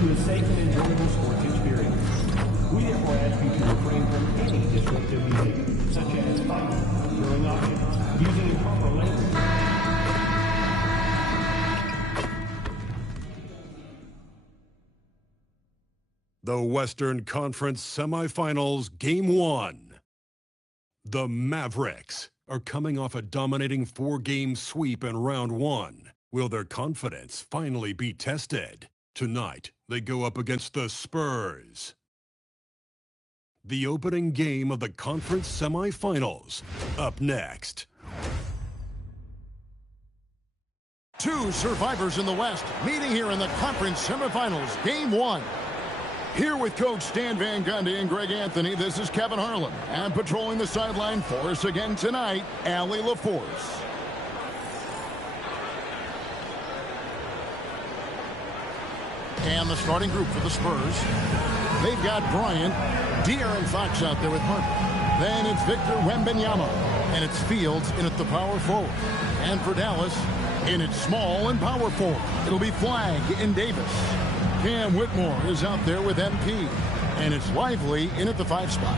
to a safe and enjoyable sports experience. We therefore ask you to refrain from any disruptive behavior, such as fighting, throwing objects, using improper language. The Western Conference Semifinals Game 1. The Mavericks are coming off a dominating 4-game sweep in Round 1. Will their confidence finally be tested? Tonight, they go up against the Spurs. The opening game of the conference semifinals. Up next. Two survivors in the West meeting here in the conference semifinals, Game 1. Here with Coach Stan Van Gundy and Greg Anthony, this is Kevin Harlan. And patrolling the sideline for us again tonight, Allie LaForce. And the starting group for the Spurs. They've got Bryant, De'Aaron Fox out there with Harper. Then it's Victor Wembanyama. And it's Fields in at the power forward. And for Dallas, in its small and power forward, it'll be Flagg and Davis. Cam Whitmore is out there with MP. And it's Lively in at the 5 spot.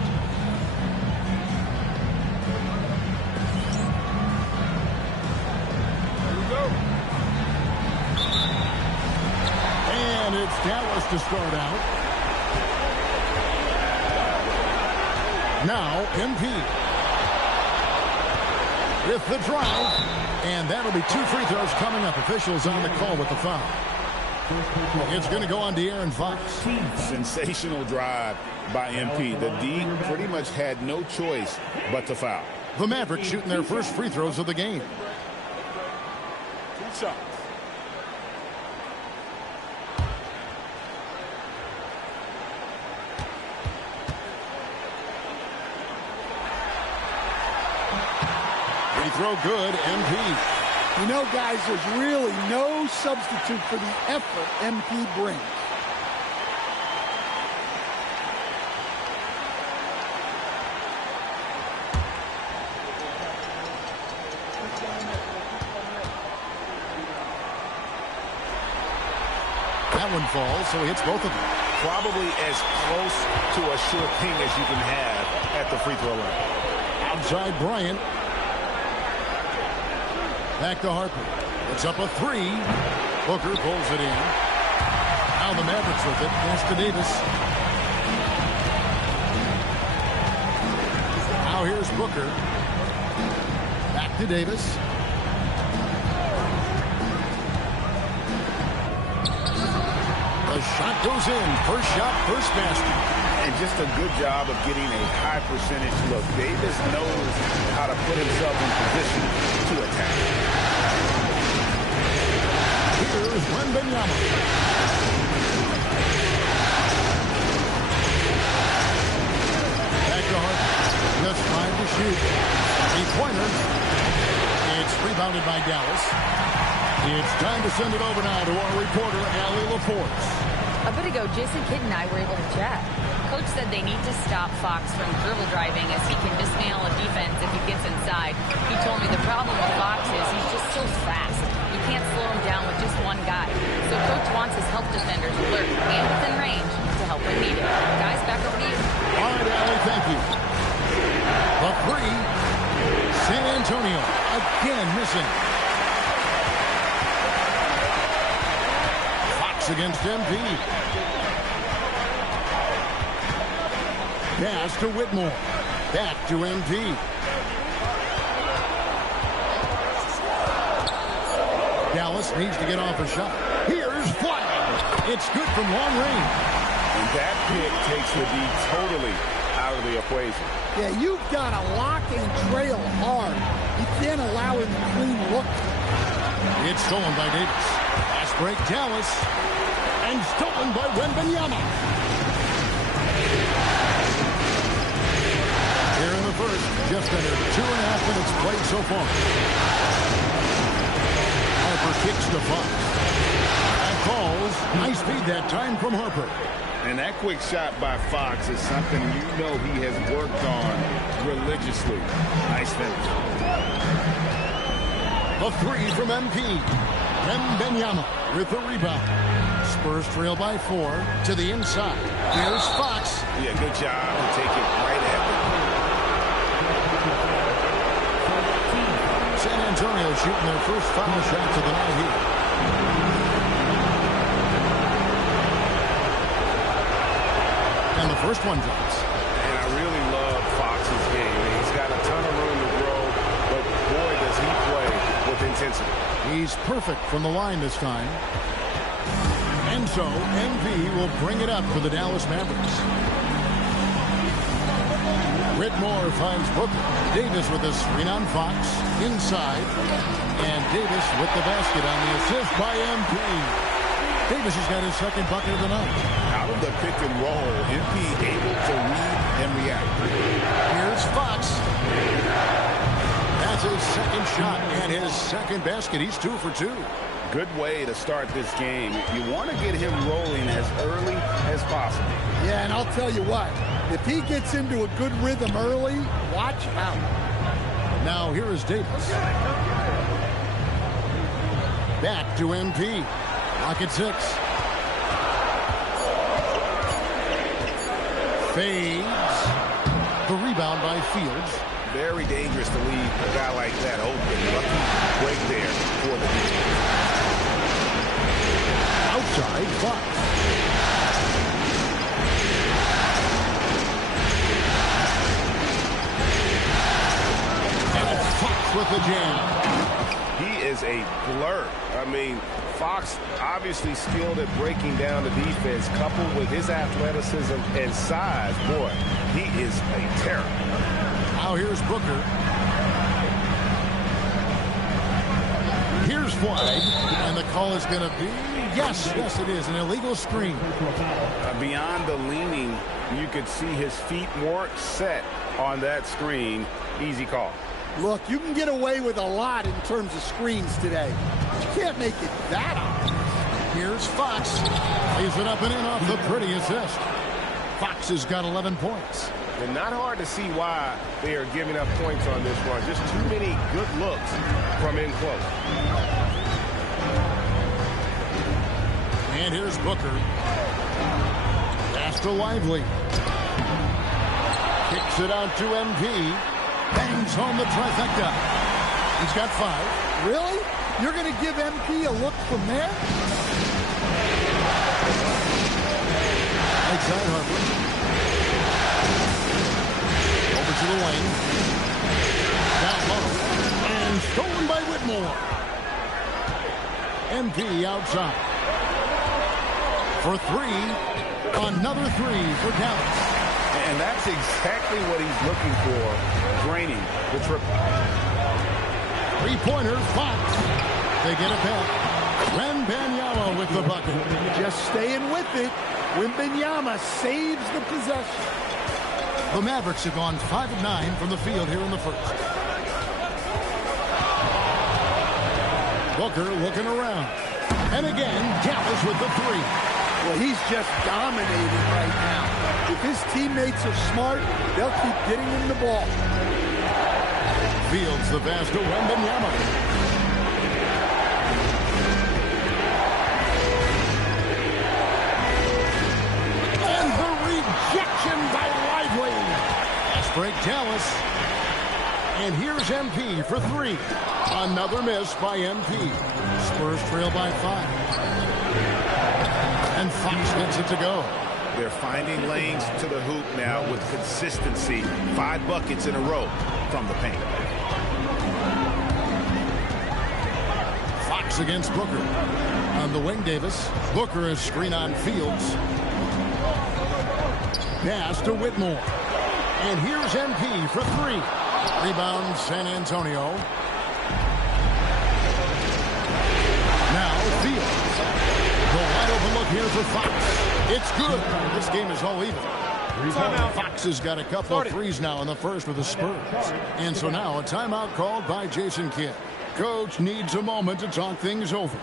And it's Dallas to start out. Now, MP. With the drive. And that'll be 2 free throws coming up. Officials on the call with the foul. It's going to go on De'Aaron Fox. Sensational drive by MP. The D pretty much had no choice but to foul. The Mavericks shooting their first free throws of the game. 2 shots. Free throw good, MP. You know, guys, there's really no substitute for the effort MP brings. That one falls, so he hits both of them. Probably as close to a sure ping as you can have at the free throw line. Outside Bryant. Back to Harper. It's up a 3. Booker pulls it in. Now the Mavericks with it. Pass to Davis. Now here's Booker. Back to Davis. The shot goes in. First shot, first basket. And just a good job of getting a high percentage look. Davis knows how to put himself in position to attack. Here's Wembanyama. Back to Harper. Just 5 to shoot. 3-pointer. It's rebounded by Dallas. It's time to send it over now to our reporter, Allie LaForce. A bit ago, Jason Kidd and I were able to chat. Coach said they need to stop Fox from dribble driving as he can dismantle a defense if he gets inside. He told me the problem with Fox is he's just so fast. You can't slow him down with just one guy. So Coach wants his help defenders alert and within range to help when needed. Guys, back over to you. All right, Allie, thank you. The 3. San Antonio again missing. Fox against MP. Pass to Whitmore. Back to MP. Dallas needs to get off a shot. Here's Flagg. It's good from long range. And that pick takes the D totally out of the equation. Yeah, you've got to lock and trail hard. You can't allow him to clean look. It's stolen by Davis. Fast break Dallas. And stolen by Wembanyama. Here in the first, just under 2.5 minutes played so far. Harper kicks to Fox. That calls. Nice feed that time from Harper. And that quick shot by Fox is something you know he has worked on religiously. Nice finish. A 3 from MP. Wembanyama with the rebound. Spurs trail by 4 to the inside. Here's Fox. Yeah, good job to take it right at the San Antonio shooting their first foul shots of the night here. And the first one drops. And I really love Fox's game. He's got a ton of room to grow, but boy, does he play with intensity. He's perfect from the line this time. And so, MP will bring it up for the Dallas Mavericks. Whitmore finds Booker. Davis with a screen on Fox. Inside. And Davis with the basket on the assist by MP. Davis has got his second bucket of the night. Out of the pick and roll, MP able to read and react. Here's Fox. That's his second shot and his second basket. He's 2 for 2. Good way to start this game. You want to get him rolling as early as possible. Yeah, and I'll tell you what, if he gets into a good rhythm early, watch out. Now here is Davis. Back to MP. Lock at 6. Fades. The rebound by Fields. Very dangerous to leave a guy like that open. Lucky break there for the defense. Outside, Fox. And Fox with the jam. He is a blur. I mean, Fox obviously skilled at breaking down the defense, coupled with his athleticism and size. Boy, he is a terror. Now here's Booker. Here's flag, and the call is going to be, yes, it is, an illegal screen. Beyond the leaning, you could see his feet weren't set on that screen. Easy call. Look, you can get away with a lot in terms of screens today. But you can't make it that obvious. Here's Fox. Lays it up and in off the pretty assist. Fox has got 11 points. And not hard to see why they are giving up points on this one. Just too many good looks from in close. And here's Booker. Pass to Lively. Kicks it out to MP. Bangs home the trifecta. He's got 5. Really? You're going to give MP a look from there? Right side, Harper. Over to the lane. Down low. And stolen by Whitmore. MP outside. For 3. Another 3 for Dallas. And that's exactly what he's looking for, draining the triple. 3-pointer, Fox. They get it back. Wembanyama with the bucket. Just staying with it. Wembanyama saves the possession. The Mavericks have gone 5 of 9 from the field here in the first. Booker looking around. And again, Dallas with the 3. Well, he's just dominating right now. If his teammates are smart, they'll keep getting him the ball. Fields the pass to Wembanyama. And the rejection by Lively. Fast break Dallas. And here's MP for 3. Another miss by MP. Spurs trail by 5. And Fox gets it to go. They're finding lanes to the hoop now with consistency. 5 buckets in a row from the paint. Fox against Booker. On the wing, Davis. Booker is screen on Fields. Pass to Whitmore. And here's MP for 3. Rebound San Antonio. Now Fields. The wide open look here for Fox. It's good. This game is all even. Fox has got a couple of threes now in the first with the Spurs. And so now a timeout called by Jason Kidd. Coach needs a moment to talk things over.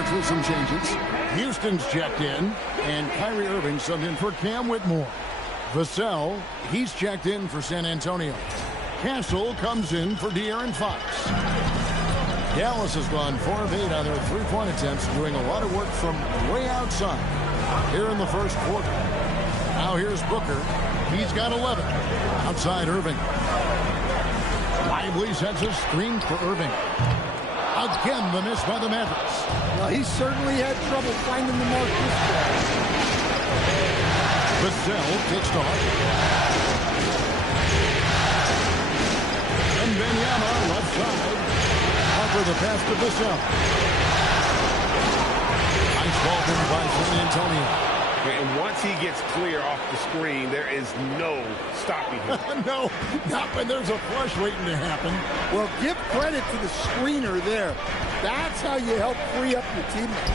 Mavericks with some changes. Houston's checked in, and Kyrie Irving subbed in for Cam Whitmore. Vassell, he's checked in for San Antonio. Castle comes in for De'Aaron Fox. Dallas has gone 4 of 8 on their three-point attempts, doing a lot of work from way outside here in the first quarter. Now here's Booker. He's got 11. Outside Irving. Lively sets a screen for Irving. Again, the miss by the Mavericks. Well, he certainly had trouble finding the mark this ball. Vassell kicks off. And Benyama left side. Offer the pass to Vassell. Nice ball by San Antonio. And once he gets clear off the screen, there is no stopping him. No, not when there's a flush waiting to happen. Well, give credit to the screener there. That's how you help free up your teammates.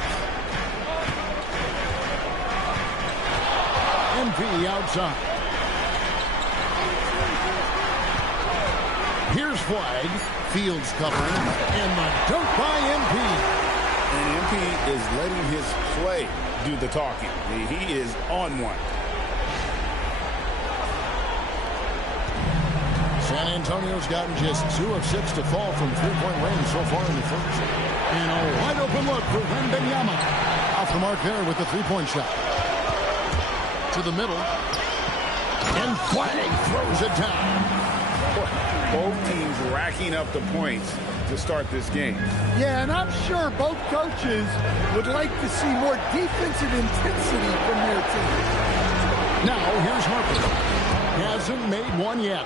MP outside. Here's Flag. Fields covering. And the dunk by MP. And MP is letting his play do the talking. He is on one. San Antonio's gotten just 2 of 6 to fall from three-point range so far in the first. And a wide open look for Wembanyama. Off the mark there with the three-point shot. To the middle. And Flag throws it down. Both teams racking up the points to start this game. Yeah, and I'm sure both coaches would like to see more defensive intensity from their team. Now, here's Harper. Hasn't made one yet.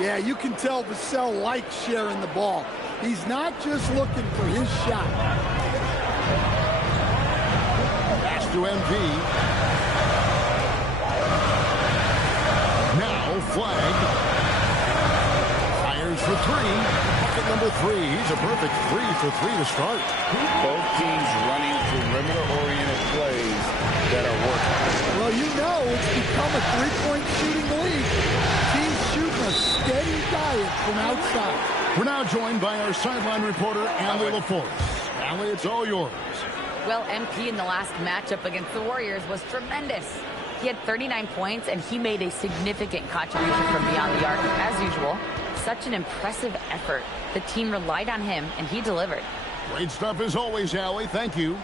Yeah, you can tell Vassell likes sharing the ball. He's not just looking for his shot. Pass to MP. Now, Flag. Fires for 3. Bucket number 3. He's a perfect 3 for 3 to start. Both teams running perimeter-oriented plays that are working. Well, you know it's become a three-point shooting league. Teams shooting a steady diet from outside. We're now joined by our sideline reporter, Allie LaForce. Allie, it's all yours. Well, MP in the last matchup against the Warriors was tremendous. He had 39 points, and he made a significant contribution from beyond the arc, as usual. Such an impressive effort. The team relied on him, and he delivered. Great stuff as always, Allie. Thank you.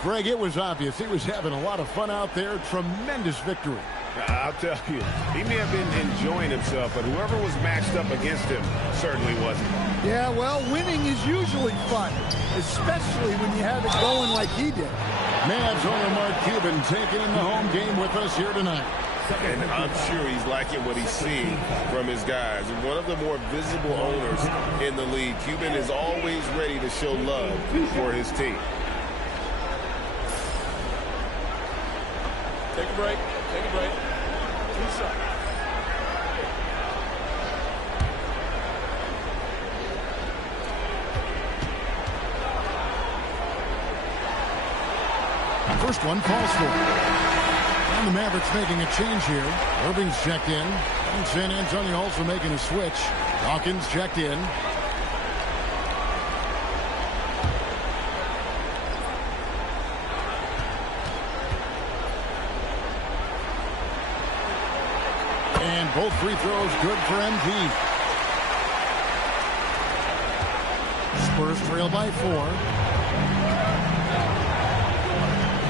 Greg, it was obvious. He was having a lot of fun out there. Tremendous victory. I'll tell you, he may have been enjoying himself, but whoever was matched up against him certainly wasn't. Yeah, well, winning is usually fun, especially when you have it going like he did. Mavs owner Mark Cuban taking in the home game with us here tonight. And I'm sure he's liking what he's seeing from his guys. And one of the more visible owners in the league, Cuban is always ready to show love for his team. Take a break. Take a break. 2 seconds. First one falls for. And the Mavericks making a change here. Irving's checked in. And San Antonio also making a switch. Hawkins checked in. And both free throws good for MP. Spurs trail by 4.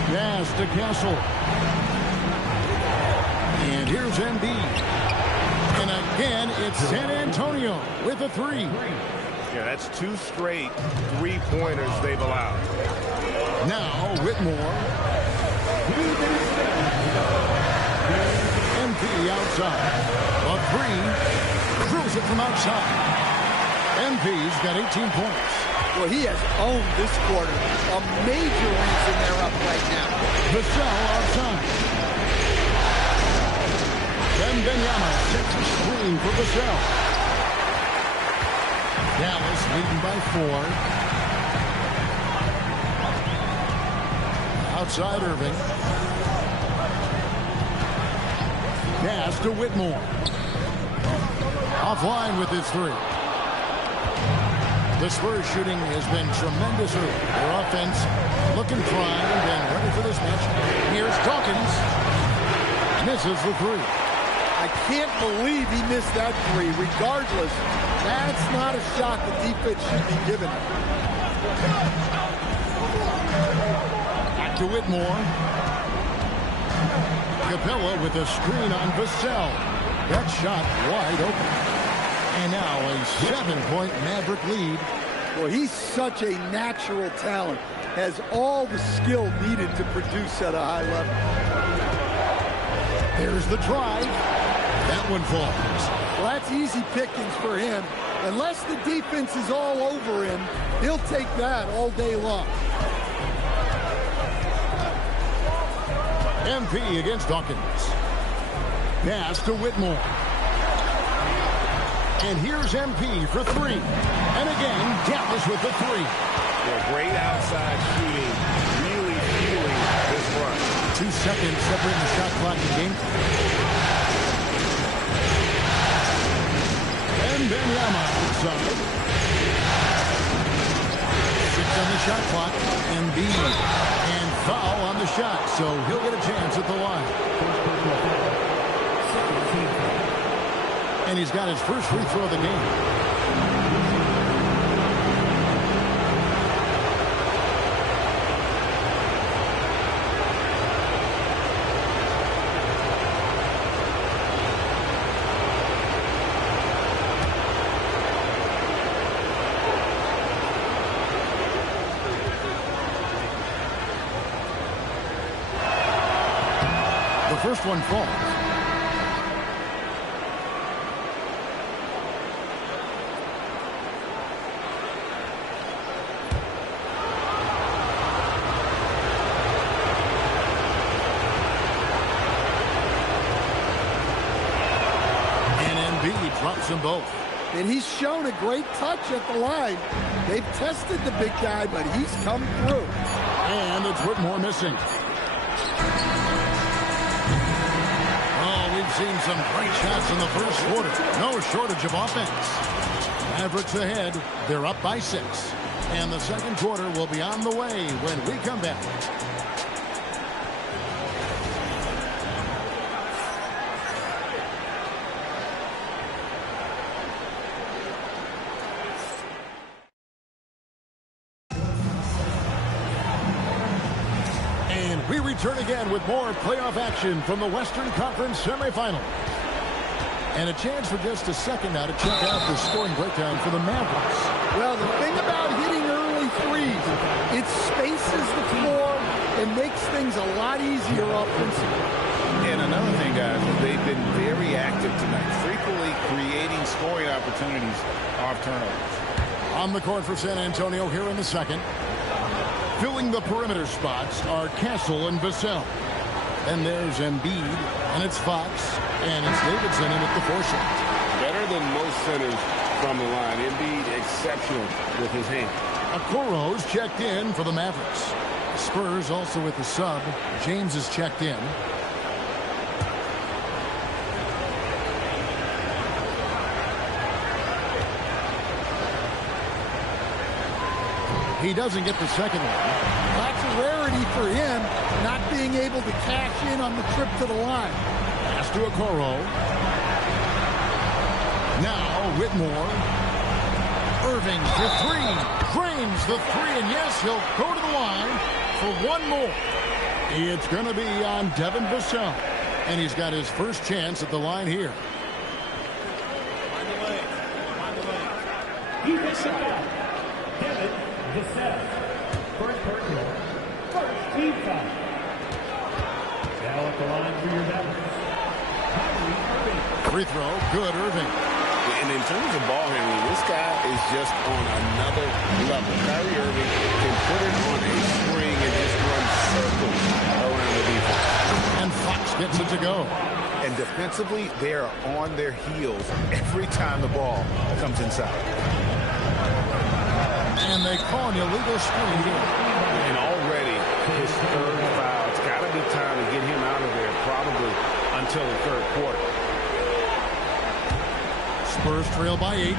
Pass to Castle. And here's Embiid. And again, it's San Antonio with a 3. Yeah, that's 2 straight three-pointers they've allowed. Now, Whitmore. MP outside. A 3. Throws it from outside. MP's got 18 points. Well, he has owned this quarter. A major reason they're up right now. Vassell outside. Wembanyama sets a screen for Vassell. Dallas leading by 4. Outside Irving. Pass to Whitmore. Offline with his 3. The Spurs shooting has been tremendous early. Their offense looking primed and ready for this match. Here's Dawkins. Misses the three. I can't believe he missed that three. Regardless, that's not a shot the defense should be giving. Back to Whitmore. Capella with a screen on Vassell. That shot wide open. And now a 7-point Maverick lead. Well, he's such a natural talent. Has all the skill needed to produce at a high level. There's the drive. That one falls. Well, that's easy pickings for him. Unless the defense is all over him, he'll take that all day long. MP against Dawkins. Pass to Whitmore. And here's MP for three. And again, Dallas with the three. Yeah, great outside shooting. Really fueling this run. 2 seconds separating the shot clock and game. And Benyama outside. 6 on the shot clock. Embiid. And foul on the shot. So he'll get a chance at the line. And he's got his first free throw of the game. The first one falls. Drops them both. And he's shown a great touch at the line. They've tested the big guy, but he's come through. And it's Whitmore missing. Oh, we've seen some great shots in the first quarter. No shortage of offense. Mavericks ahead. They're up by 6. And the second quarter will be on the way when we come back. We return again with more playoff action from the Western Conference semifinals. And a chance for just a second now to check out the scoring breakdown for the Mavericks. Well, the thing about hitting early threes, it spaces the floor and makes things a lot easier offensively. And another thing, guys, they've been very active tonight, frequently creating scoring opportunities off turnovers. On the court for San Antonio here in the second. Filling the perimeter spots are Castle and Vassell. And there's Embiid, and it's Fox, and it's Davidson in at the 4 shot. Better than most centers from the line. Embiid exceptional with his hand. Okoro's checked in for the Mavericks. Spurs also with the sub. James is checked in. He doesn't get the second one. That's a rarity for him, not being able to cash in on the trip to the line. Pass to Okoro. Now Whitmore. Irving for 3. Drains the 3, and yes, he'll go to the line for one more. It's going to be on Devin Vassell, and he's got his first chance at the line here. First personal. First team foul. Now at the line for your Mavericks. Free throw. Good, Irving. And in terms of ball handling, this guy is just on another level. Kyrie Irving can put it on a string and just run circles around the defense. And Fox gets it to go. And defensively, they are on their heels every time the ball comes inside. And they call an illegal screen here. And already his third foul. It's got to be time to get him out of there probably until the third quarter. Spurs trail by 8.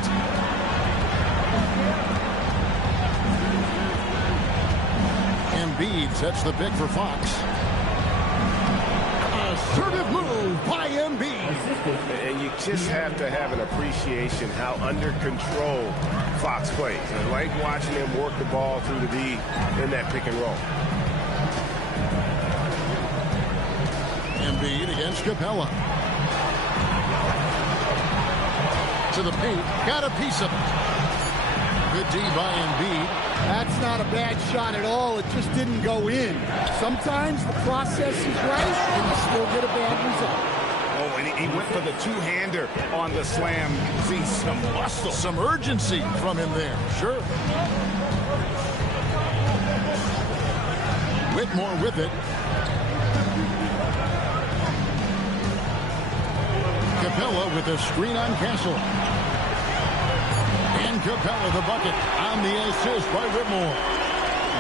Embiid sets the pick for Fox. Assertive move by Embiid. And you just have to have an appreciation how under control Fox plays. I like watching him work the ball through the D in that pick and roll. Embiid against Capella. To the paint. Got a piece of it. Good D by Embiid. That's not a bad shot at all. It just didn't go in. Sometimes the process is right, and you still get a bad result. Oh, and he went for the two-hander on the slam. See some muscle. Some urgency from him there. Sure. Whitmore with it. Capella with a screen on Castle. And Capella the bucket on the assist by Whitmore.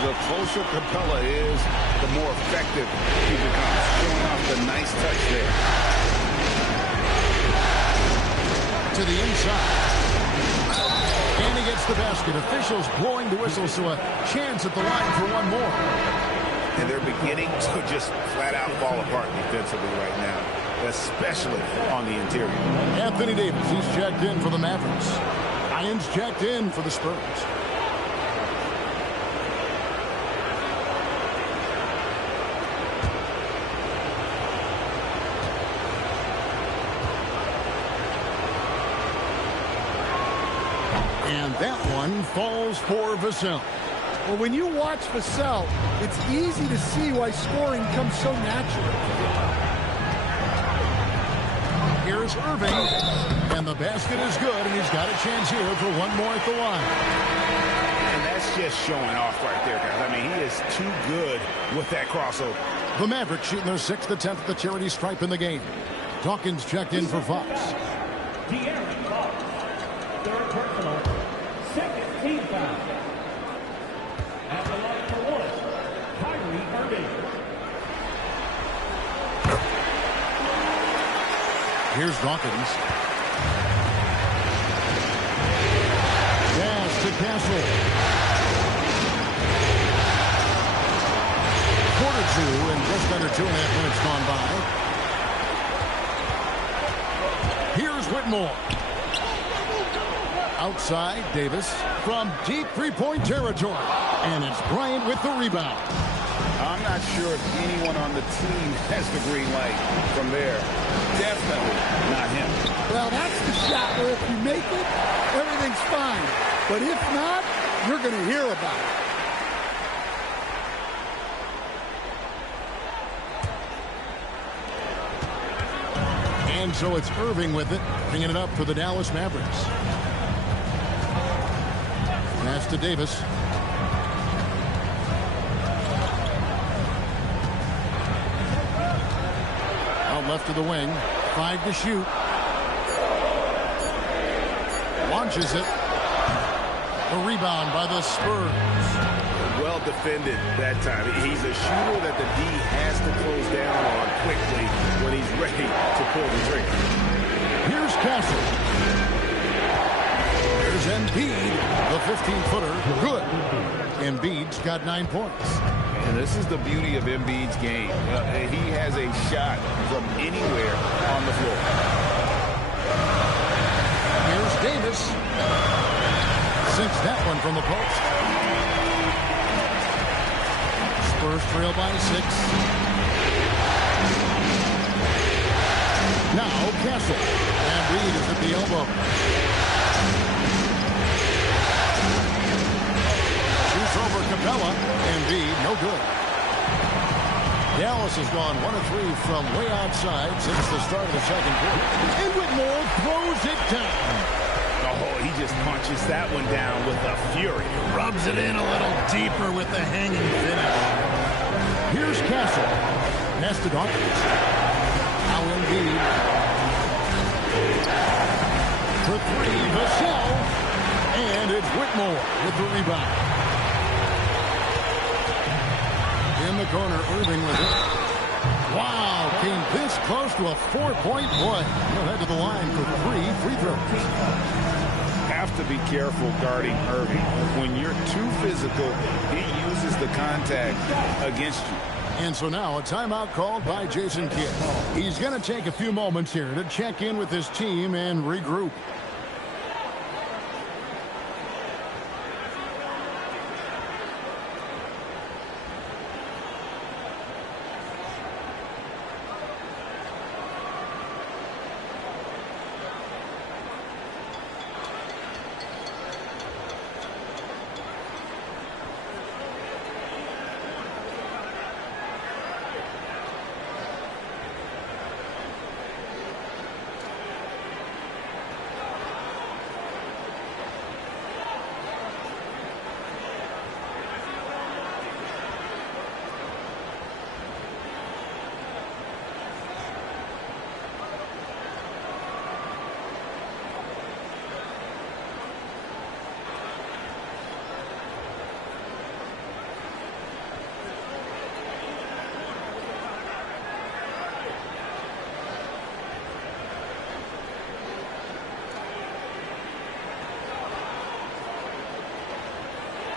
The closer Capella is, the more effective he becomes. Showing off the nice touch there. To the inside. And he gets the basket. Officials blowing the whistle, so a chance at the line for one more. And they're beginning to just flat out fall apart defensively right now, especially on the interior. Anthony Davis, he's checked in for the Mavericks. Irons checked in for the Spurs. And that one falls for Vassell. Well, when you watch Vassell, it's easy to see why scoring comes so natural. Here's Irving, and the basket is good, and he's got a chance here for one more at the line. And that's just showing off right there, guys. I mean, he is too good with that crossover. The Mavericks shooting their 6th attempt at the charity stripe in the game. Dawkins checked in for Fox. De'Aaron Fox, third personal, second team foul. At the line for one, Kyrie Irving. Here's Dawkins. Pass to Castle. Quarter two, and just under 2.5 minutes gone by. Here's Whitmore. Outside, Davis from deep three-point territory. And it's Bryant with the rebound. I'm not sure if anyone on the team has the green light from there. Definitely not him. Well, that's the shot where if you make it, everything's fine. But if not, you're going to hear about it. And so it's Irving with it, bringing it up for the Dallas Mavericks. Pass to Davis. Out left to the wing. 5 to shoot. Launches it. A rebound by the Spurs. Well defended that time. He's a shooter that the D has to close down on quickly when he's ready to pull the trigger. Here's Castle. There's Embiid, the 15-footer. Good. Embiid's got 9 points. And this is the beauty of Embiid's game. He has a shot from anywhere on the floor. Here's Davis. Sinks that one from the post. Spurs trail by 6. Now Castle. And Reed is at the elbow. Shoots over Capella. Embiid, no good. Dallas has gone 1 of 3 from way outside since the start of the second quarter. And Whitmore throws it down. Oh, he just punches that one down with a fury. Rubs it in a little deeper with the hanging finish. Here's Castle. Pass to Dawkins. Now Embiid. For 3, Vassell. And it's Whitmore with the rebound. In the corner, Irving with it. Wow, came this close to a 4-point play. He'll head to the line for 3 free throws. have to be careful guarding Irving. When you're too physical, he uses the contact against you. And so now a timeout called by Jason Kidd. He's going to take a few moments here to check in with his team and regroup.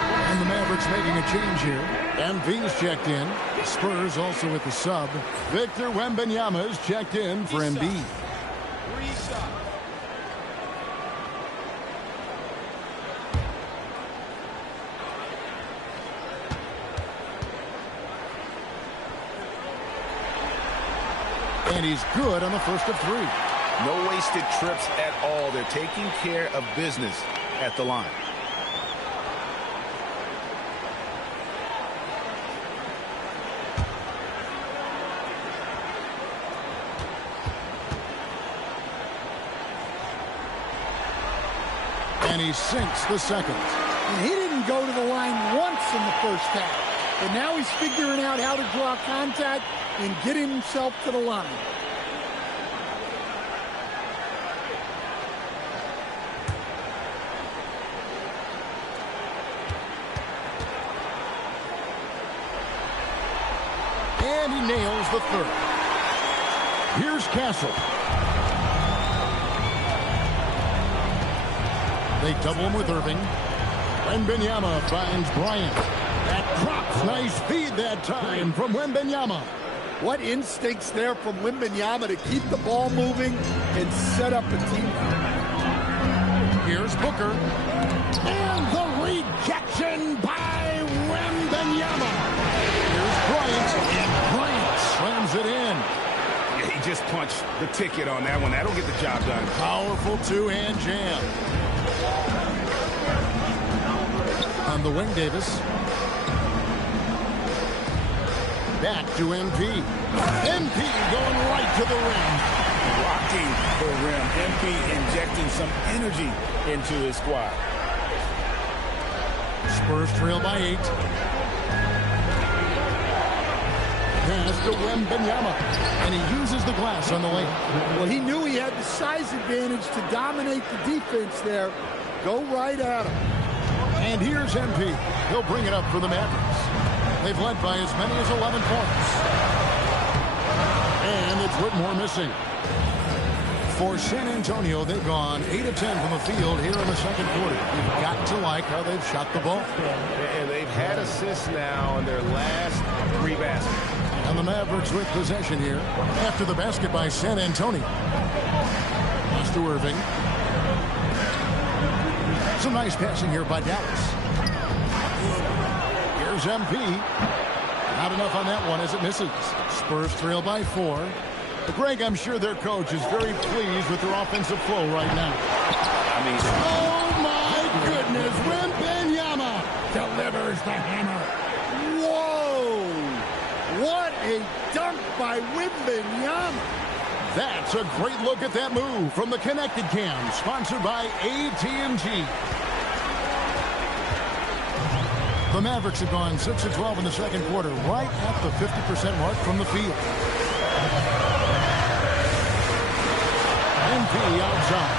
And the Mavericks making a change here. MV's checked in. Spurs also with the sub. Victor Wembanyama is checked in for Embiid. And he's good on the first of three. No wasted trips at all. They're taking care of business at the line. And he sinks the second. And he didn't go to the line once in the first half. But now he's figuring out how to draw contact and get himself to the line. And he nails the third. Here's Castle. They double him with Irving. Wembanyama finds Bryant. That drops. Nice feed that time from Wembanyama. What instincts there from Wembanyama to keep the ball moving and set up a team. Here's Booker. And the rejection by Wembanyama. Here's Bryant. And Bryant slams it in. Yeah, he just punched the ticket on that one. That'll get the job done. Powerful two-hand jam. On the wing, Davis. Back to MP. MP going right to the rim. Rocking the rim. MP injecting some energy into his squad. Spurs trail by 8. Pass to Wembanyama. And he uses the glass on the lane. Well, he knew he had the size advantage to dominate the defense there. Go right at him. And here's MP. He'll bring it up for the Mavericks. They've led by as many as 11 points. And it's Whitmore missing. For San Antonio, they've gone 8 of 10 from the field here in the second quarter. You've got to like how they've shot the ball. And they've had assists now in their last 3 baskets. And the Mavericks with possession here after the basket by San Antonio. Pass to Irving. Some nice passing here by Dallas. Here's MP. Not enough on that one as it misses. Spurs trail by 4. But Greg, I'm sure their coach is very pleased with their offensive flow right now. I mean, oh my goodness, Wembanyama delivers the hammer. Whoa! What a dunk by Wembanyama. That's a great look at that move from the Connected Cam, sponsored by AT&T. The Mavericks have gone 6 of 12 in the second quarter, right at the 50% mark from the field. MP outside.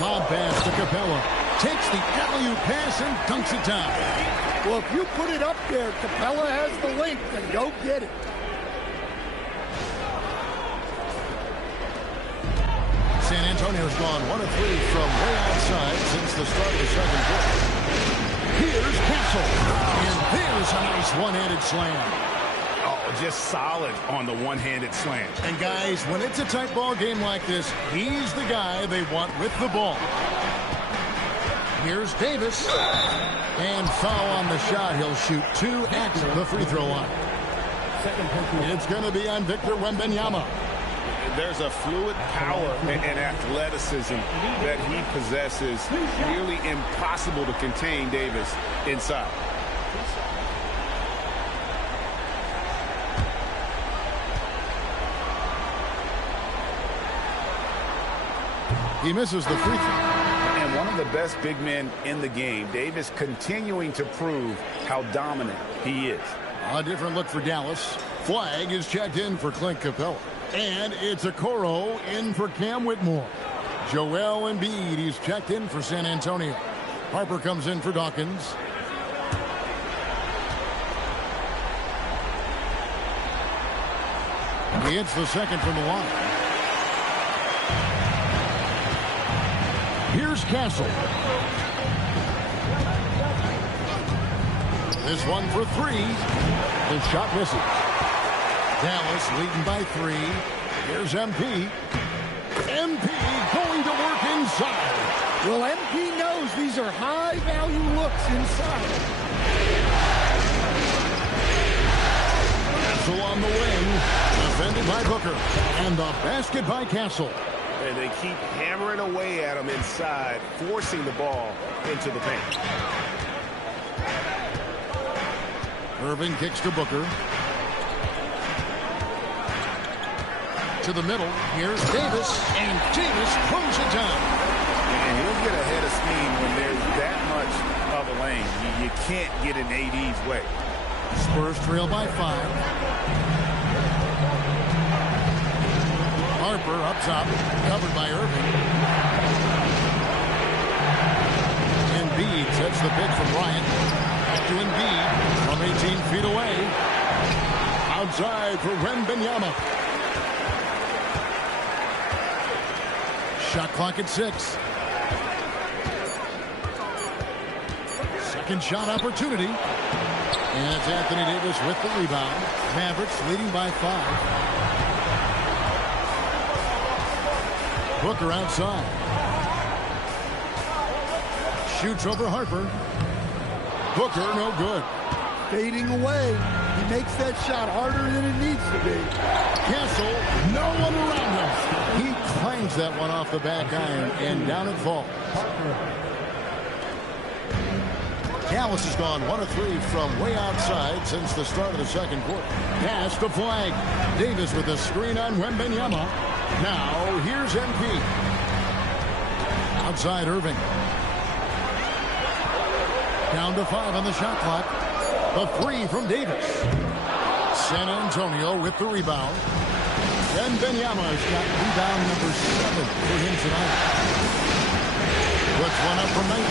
Lob pass to Capella. Takes the alley-oop pass and dunks it down. Well, if you put it up there, Capella has the length, and go get it. Antonio's gone 1 of 3 from way outside since the start of the second quarter. Here's Castle. And there's a nice one-handed slam. Oh, just solid on the one-handed slam. And guys, when it's a tight ball game like this, he's the guy they want with the ball. Here's Davis. And foul on the shot. He'll shoot 2 at the free throw line. It's going to be on Victor Wembanyama. There's a fluid power and athleticism that he possesses. Nearly impossible to contain Davis inside. He misses the free throw. And one of the best big men in the game, Davis continuing to prove how dominant he is. A different look for Dallas. Flag is checked in for Clint Capella. And it's Okoro in for Cam Whitmore. Joel Embiid, he's checked in for San Antonio. Harper comes in for Dawkins. He hits the second from the line. Here's Castle. This one for 3. The shot misses. Dallas leading by 3. Here's MP. MP going to work inside. Well, MP knows these are high-value looks inside. Castle on the wing. Defended by Booker. And the basket by Castle. And they keep hammering away at him inside, forcing the ball into the paint. Irving kicks to Booker. To the middle. Here's Davis. And Davis throws it down. And he'll get ahead of steam when there's that much of a lane. You can't get in AD's way. Spurs trail by 5. Harper up top, covered by Irving. Embiid sets the pick from Bryant. Back to Embiid from 18 feet away. Outside for Wembanyama. Shot clock at 6. Second shot opportunity. And it's Anthony Davis with the rebound. Mavericks leading by 5. Booker outside. Shoots over Harper. Booker no good. Fading away. He makes that shot harder than it needs to be. Castle, no one around him. He clangs that one off the back iron, and down it falls. Dallas has gone 1 of 3 from way outside since the start of the second quarter. Pass to Flag. Davis with a screen on Wembanyama. Now, here's MP. Outside Irving. Down to 5 on the shot clock. A 3 from Davis. San Antonio with the rebound. Wembanyama's got rebound number 7 for him tonight. Puts one up from 19.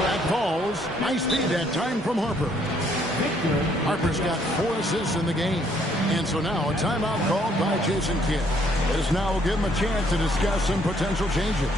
That falls. Nice feed that time from Harper. Harper's got 4 assists in the game. And so now a timeout called by Jason Kidd. This now will give him a chance to discuss some potential changes.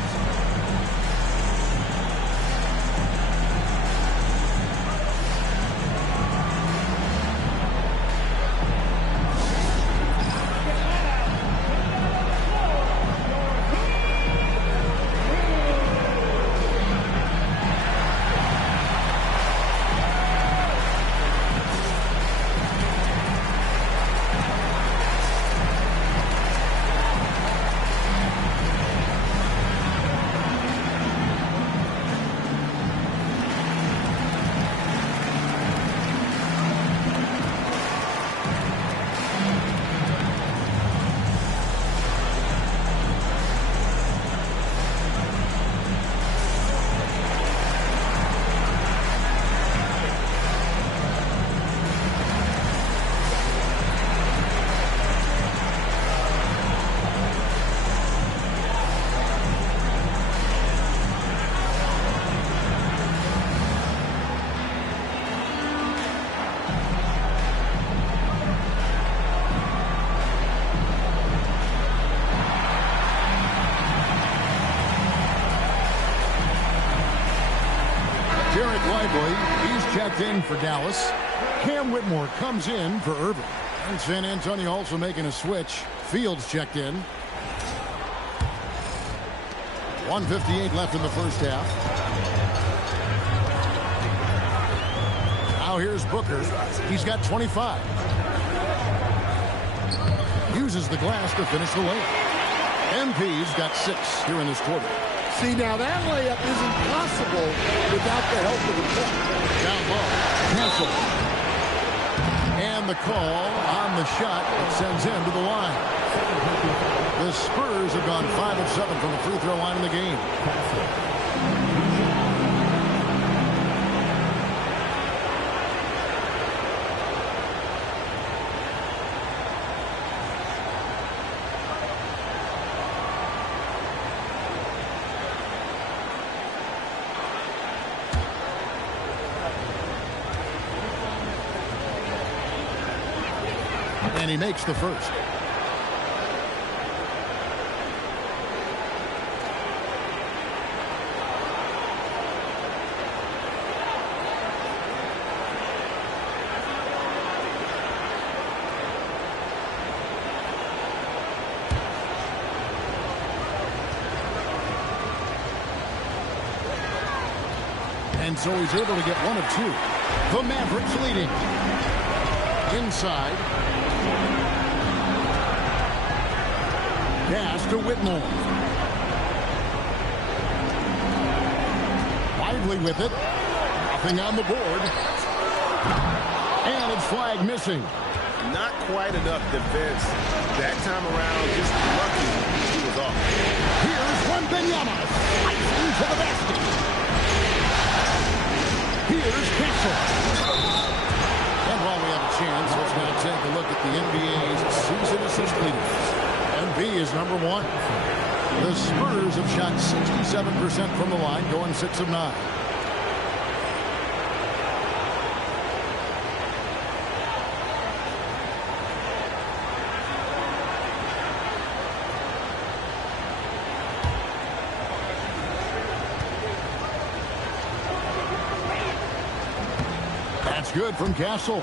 Lively, he's checked in for Dallas. Cam Whitmore comes in for Irving. And San Antonio also making a switch. Fields checked in. 1:58 left in the first half. Now here's Booker. He's got 25. Uses the glass to finish the layup. MP's got 6 here in this quarter. See, now that layup isn't possible without the help of the puck. Down low. Cancel. And the call on the shot that sends him to the line. The Spurs have gone 5 of 7 from the free throw line in the game. And he makes the first. And so he's able to get 1 of 2. The Mavericks leading. Inside. Pass to Whitmore. Lively with it. Nothing on the board. And it's flag missing. Not quite enough defense that time around. Just lucky he was off. Here's Wembanyama. Slicing to the basket. Here's Castle. And while we have a chance, let's now take a look at the NBA's season assist leaders. MB is number 1. The Spurs have shot 67% from the line, going 6 of 9. That's good from Castle.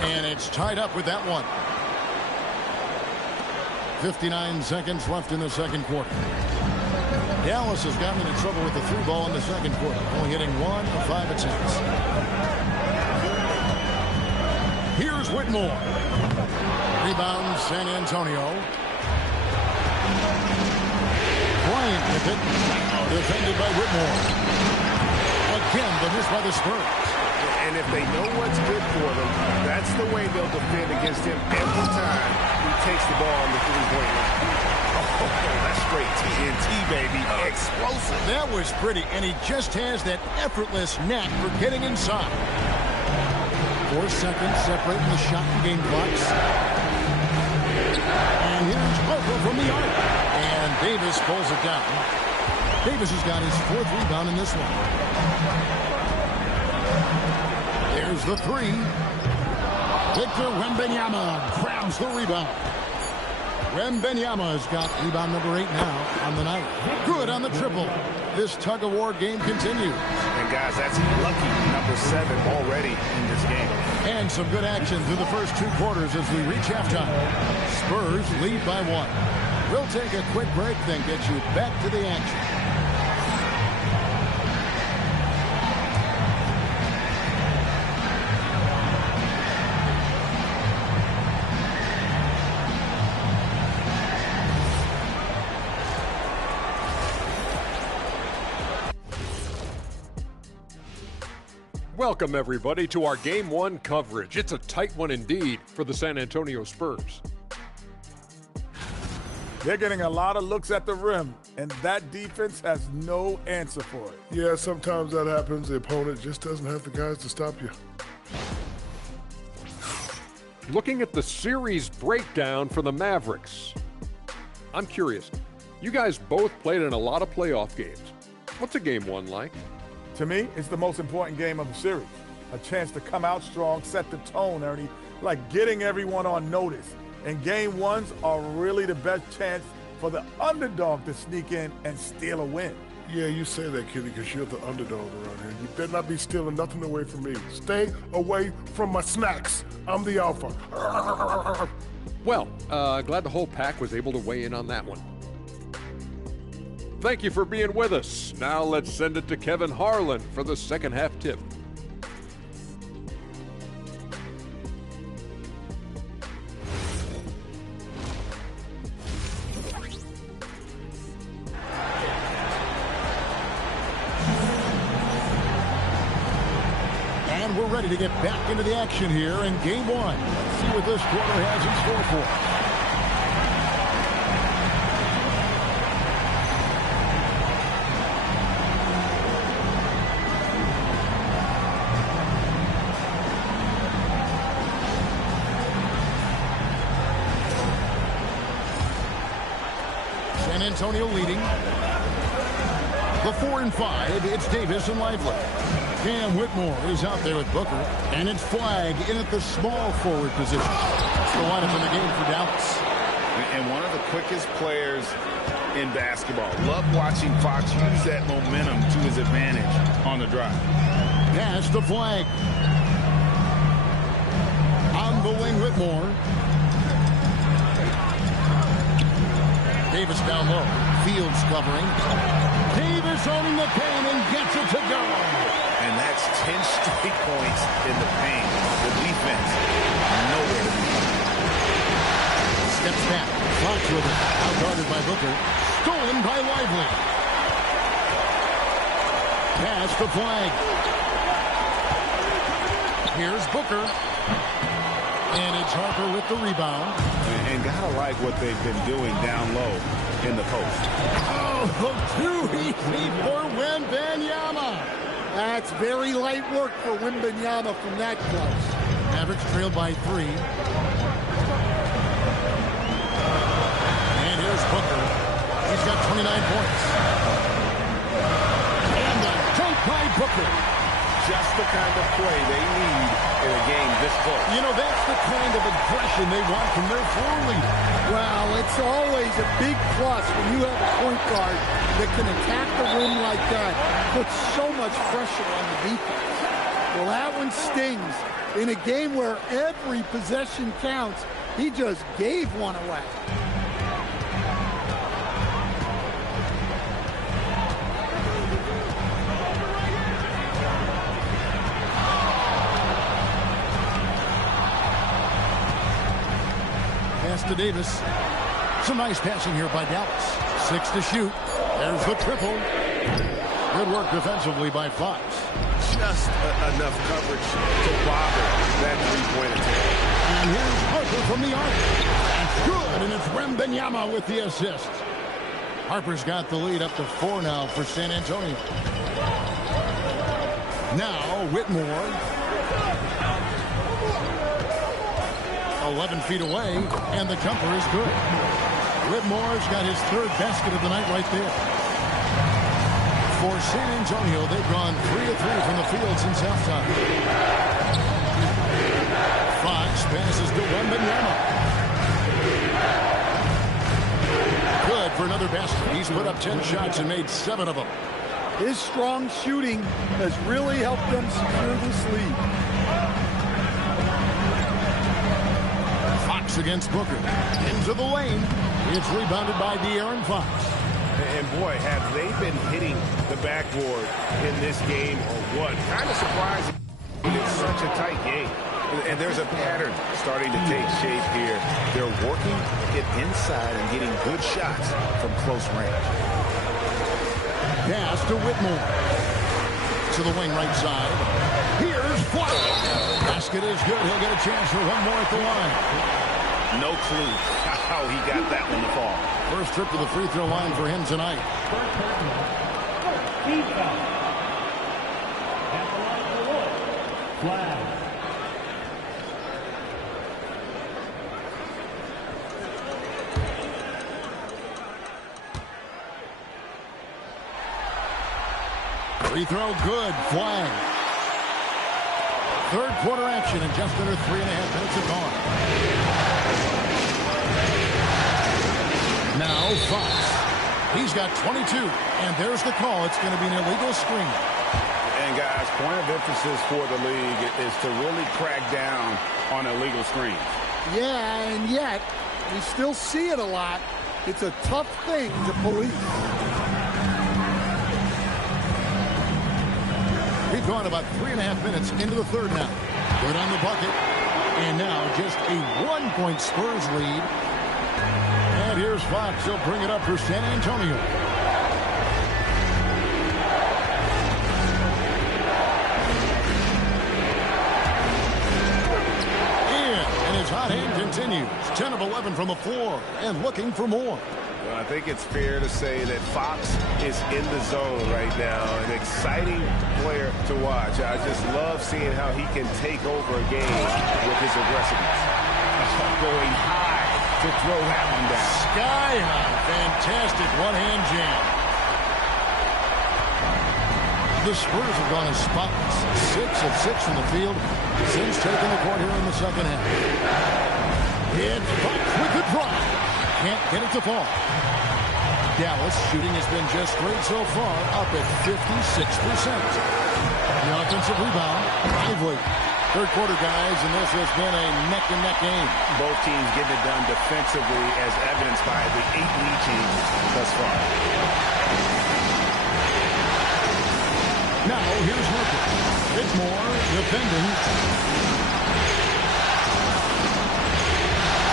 And it's tied up with that one. 59 seconds left in the second quarter. Dallas has gotten into trouble with the through ball in the second quarter, only hitting 1 of 5 attempts. Here's Whitmore. Rebound, San Antonio. Bryant with it. Defended by Whitmore. Again, the miss by the Spurs. And if they know what's good for them, that's the way they'll defend against him every time he takes the ball on the three-point line. Oh, that's straight TNT, baby. Explosive. That was pretty, and he just has that effortless knack for getting inside. 4 seconds separating the shot and game clocks. And here's Harper from the arc. And Davis pulls it down. Davis has got his 4th rebound in this one. There's the 3. Victor Wembanyama grabs the rebound. Wembanyama has got rebound number 8 now on the night. Good on the triple. This tug-of-war game continues. And guys, that's lucky number 7 already in this game. And some good action through the first 2 quarters as we reach halftime. Spurs lead by 1. We'll take a quick break, then get you back to the action. Welcome, everybody, to our Game 1 coverage. It's a tight one indeed for the San Antonio Spurs. They're getting a lot of looks at the rim, and that defense has no answer for it. Yeah, sometimes that happens. The opponent just doesn't have the guys to stop you. looking at the series breakdown for the Mavericks. I'm curious. You guys both played in a lot of playoff games. What's a game one like? To me, it's the most important game of the series. A chance to come out strong, set the tone, Ernie, like getting everyone on notice. And game ones are really the best chance for the underdog to sneak in and steal a win. Yeah, you say that, Kitty, because you're the underdog around here. You better not be stealing nothing away from me. Stay away from my snacks. I'm the alpha. Well, glad the whole pack was able to weigh in on that one. Thank you for being with us. Now let's send it to Kevin Harlan for the second half tip. And we're ready to get back into the action here in game one. Let's see what this quarter has in store for us. San Antonio leading. The 4 and 5, it's Davis and Lively. Cam Whitmore is out there with Booker, and it's Flagg in at the small forward position. That's the lineup in the game for Dallas. And one of the quickest players in basketball. Love watching Fox use that momentum to his advantage on the drive. Pass to Flagg. On the wing, Whitmore. Davis down low. Fields covering. Davis owning the paint and gets it to go. And that's 10 straight points in the paint. The defense, nowhere to be found. Steps back. Fox with it. Outguarded by Booker. Stolen by Lively. Pass to Flagg. Here's Booker. And it's Harper with the rebound. And gotta like what they've been doing down low in the post. Oh, too easy for Wembanyama. That's very light work for Wembanyama from that close. Mavericks trailed by 3. And here's Booker. He's got 29 points. And the dunk by Booker. Just the kind of play they need in a game this close. You know, that's the kind of aggression they want from their floor leader. Well, it's always a big plus when you have a point guard that can attack the rim like that. Puts so much pressure on the defense. Well, that one stings. In a game where every possession counts, he just gave one away. To Davis. Some nice passing here by Dallas. 6 to shoot. There's the triple. Good work defensively by Fox. Just enough coverage to bother that three-point attempt. And here's Harper from the arc. That's good, and it's Wembanyama with the assist. Harper's got the lead up to 4 now for San Antonio. Now Whitmore. 11 feet away, and the jumper is good. Whitmore's got his 3rd basket of the night right there. For San Antonio, they've gone 3 of 3 from the field since halftime. Fox passes to Wembanyama. Good for another basket. He's put up 10 shots and made 7 of them. His strong shooting has really helped them secure this lead. Against Booker. Into the lane. It's rebounded by De'Aaron Fox. And boy, have they been hitting the backboard in this game or what? Kind of surprising. It's such a tight game. And there's a pattern starting to take shape here. They're working it inside and getting good shots from close range. Pass to Whitmore. To the wing right side. Here's Fox. Basket is good. He'll get a chance for one more at the line. No clue how he got that one to fall. First trip to the free throw line for him tonight. Free throw good. Flag. Third quarter action, and just under 3.5 minutes have gone. Now Fox. He's got 22, and there's the call. It's going to be an illegal screen. And guys, point of emphasis for the league is to really crack down on illegal screens. Yeah, and yet we still see it a lot. It's a tough thing to police. We've gone about 3.5 minutes into the third now. Good on the bucket. And now just a 1-point Spurs lead. And here's Fox. He'll bring it up for San Antonio. And his hot hand continues. 10 of 11 from the floor and looking for more. Well, I think it's fair to say that Fox is in the zone right now. An exciting player to watch. I just love seeing how he can take over a game with his aggressiveness. Going high to throw that one down. Sky high. Fantastic one-hand jam. The Spurs have gone as spotless. 6 of 6 from the field since taking the court here in the second half. It's Fox with the drive. Can't get it to fall. Dallas shooting has been just great so far, up at 56%. The offensive rebound, Lively. Third quarter, guys, and this has been a neck-and-neck game. Both teams getting it done defensively, as evidenced by the 8 lead teams thus far. Now, here's Hooker. Bigmore defending.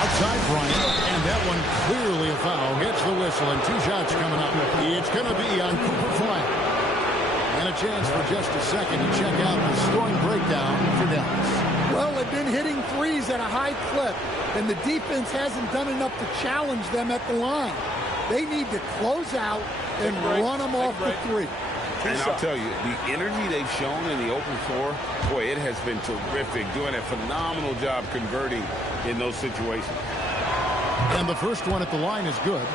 Outside Bryant, and that one clearly a foul. Gets the whistle, and 2 shots coming up. It's going to be on Cooper Flag. And a chance for just a second to check out the scoring breakdown for Dallas. Well, they've been hitting threes at a high clip, and the defense hasn't done enough to challenge them at the line. They need to close out and run them off the three. And I'll tell you, the energy they've shown in the open floor, boy, it has been terrific. Doing a phenomenal job converting in those situations. And the first one at the line is good.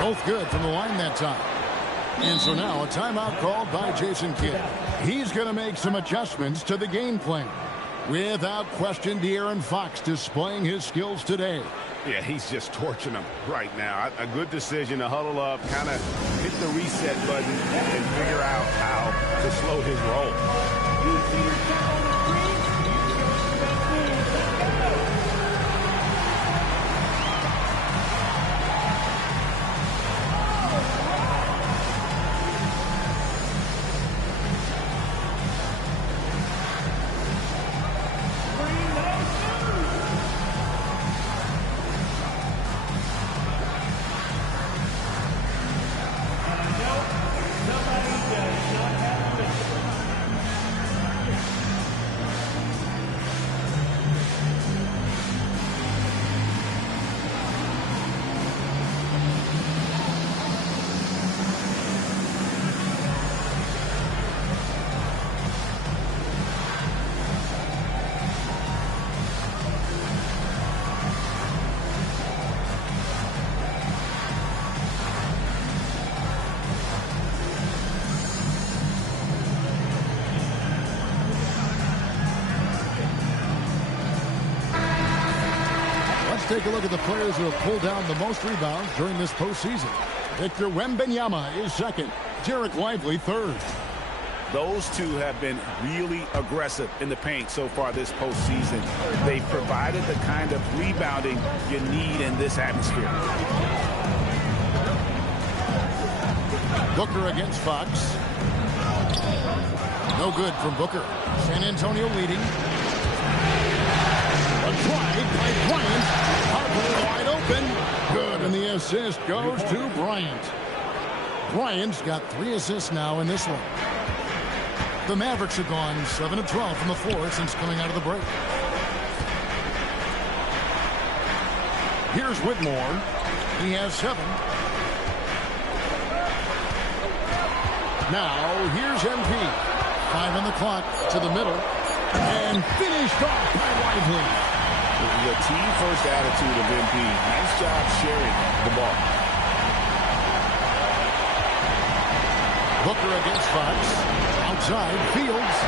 Both good from the line that time. And so now a timeout called by Jason Kidd. He's going to make some adjustments to the game plan. Without question, De'Aaron Fox displaying his skills today. Yeah, he's just torching them right now. A good decision to huddle up, kind of hit the reset button, and figure out how to slow his roll. Take a look at the players who have pulled down the most rebounds during this postseason. Victor Wembanyama is second. Derek Lively third. Those two have been really aggressive in the paint so far this postseason. They've provided the kind of rebounding you need in this atmosphere. Booker against Fox. No good from Booker. San Antonio leading. A drive by Bryant. Harper wide open. Good, and the assist goes to Bryant. Bryant's got 3 assists now in this one. The Mavericks have gone 7 of 12 from the floor since coming out of the break. Here's Whitmore. He has 7. Now, here's MP. 5 on the clock to the middle. And finished off by Lively. The team-first attitude of MP. Nice job sharing the ball. Booker against Fox. Outside, Fields.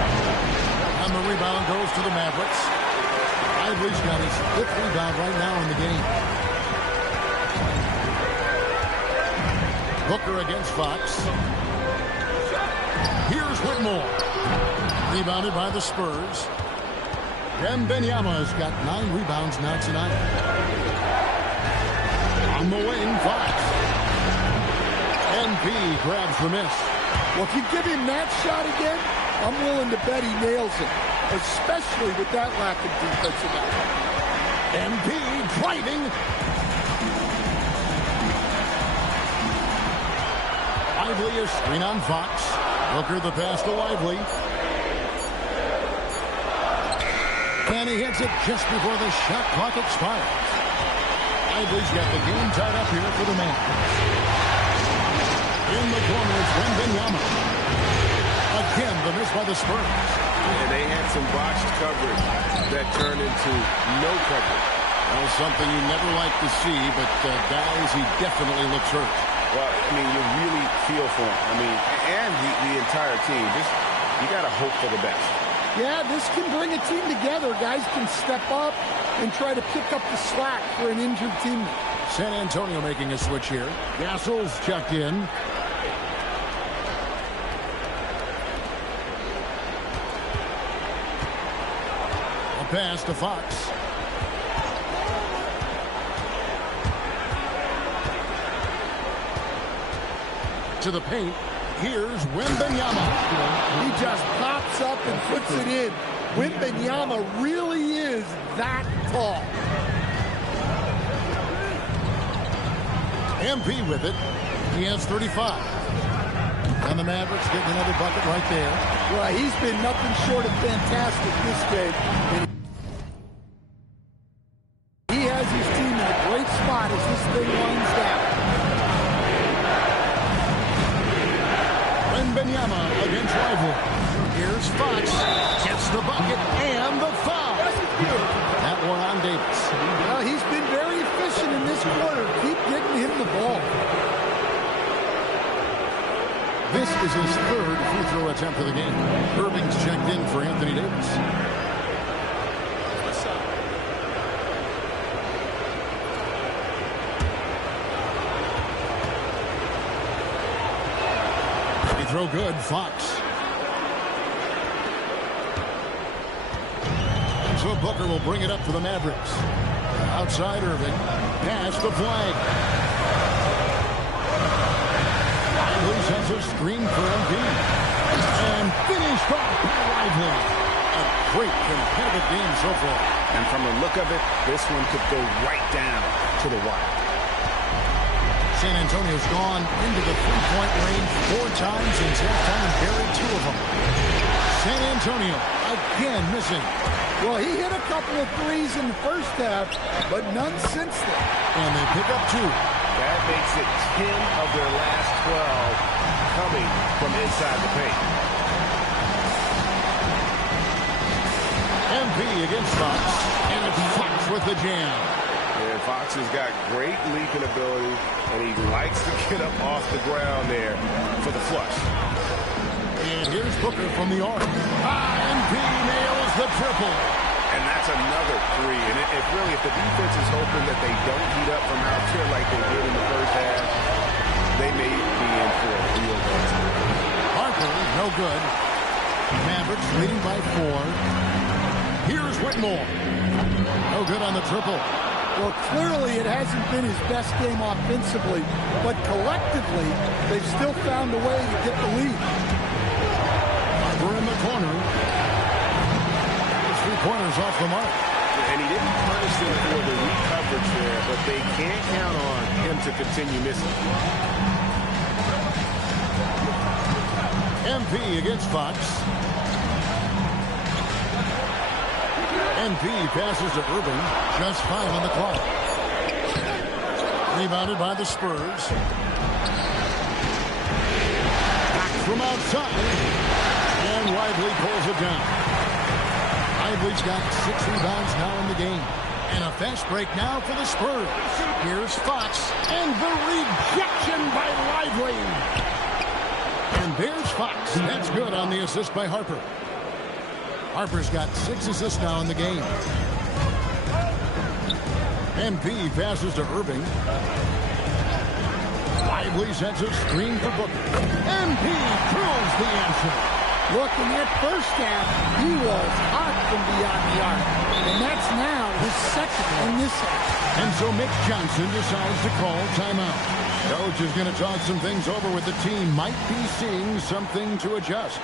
And the rebound goes to the Mavericks. Lively's got his 5th rebound right now in the game. Booker against Fox. Here's Whitmore. Rebounded by the Spurs. Wembanyama's got 9 rebounds now tonight. On the wing, Fox. MP grabs the miss. Well, if you give him that shot again, I'm willing to bet he nails it, especially with that lack of defensive effort. MP driving. Lively is screen on Fox. Booker the pass to Lively. And he hits it just before the shot clock expires. Lively's got the game tied up here for the Mavericks. In the corner is Wembanyama. Again, the miss by the Spurs. And they had some botched coverage that turned into no coverage. Well, something you never like to see, but guys, he definitely looks hurt. Well, I mean, you really feel for him. I mean, and the entire team. Just, you got to hope for the best. Yeah, this can bring a team together. Guys can step up and try to pick up the slack for an injured teammate. San Antonio making a switch here. Gassol's checked in. A pass to Fox. To the paint. Here's Wembanyama. He just pops up and puts it in. Wembanyama really is that tall. MP with it. He has 35. And the Mavericks getting another bucket right there. Well, he's been nothing short of fantastic this game. And he has his team in a great spot as this thing winds down. Wembanyama against Lively. Here's Fox. Gets the bucket and the foul. That one on Davis. Well, he's been very efficient in this quarter. Keep getting him the ball. This is his 3rd free throw attempt of the game. Irving's checked in for Anthony Davis. Free throw good, Fox. So Booker will bring it up for the Mavericks. Outside Irving. Pass the flag. Lively has a screen for MP. And finished off by Lively. A great competitive game so far. And from the look of it, this one could go right down to the wire. San Antonio's gone into the three-point range 4 times since halftime and buried 2 of them. San Antonio again missing. Well, he hit a couple of threes in the first half, but none since then. And they pick up 2. That makes it 10 of their last 12 coming from inside the paint. MP against Fox. And it's Fox with the jam. Yeah, Fox has got great leaping ability, and he likes to get up off the ground there for the flush. And here's Booker from the arc. MP nails the triple. And that's another 3. And if the defense is hoping that they don't heat up from out here like they did in the first half, they may be in for a real bad time. Harper, no good. Mavericks leading by 4. Here's Whitmore. No good on the triple. Well, clearly it hasn't been his best game offensively, but collectively, they've still found a way to get the lead. Harper in the corner. 3-pointers off the mark. And he didn't punish them for the weak coverage there, but they can't count on him to continue missing. MP against Fox. MP passes to Irving. Just 5 on the clock. Rebounded by the Spurs. Back from outside. And Lively pulls it down. Lively's got 6 rebounds now in the game. And a fast break now for the Spurs. Here's Fox. And the rejection by Lively. And there's Fox. That's good on the assist by Harper. Harper's got 6 assists now in the game. MP passes to Irving. Lively sends a screen for Booker. MP drills the answer. Look, in that first half, he was hot from beyond the arc. And that's now his second in this half. And so Mitch Johnson decides to call timeout. Coach is going to talk some things over with the team. Might be seeing something to adjust.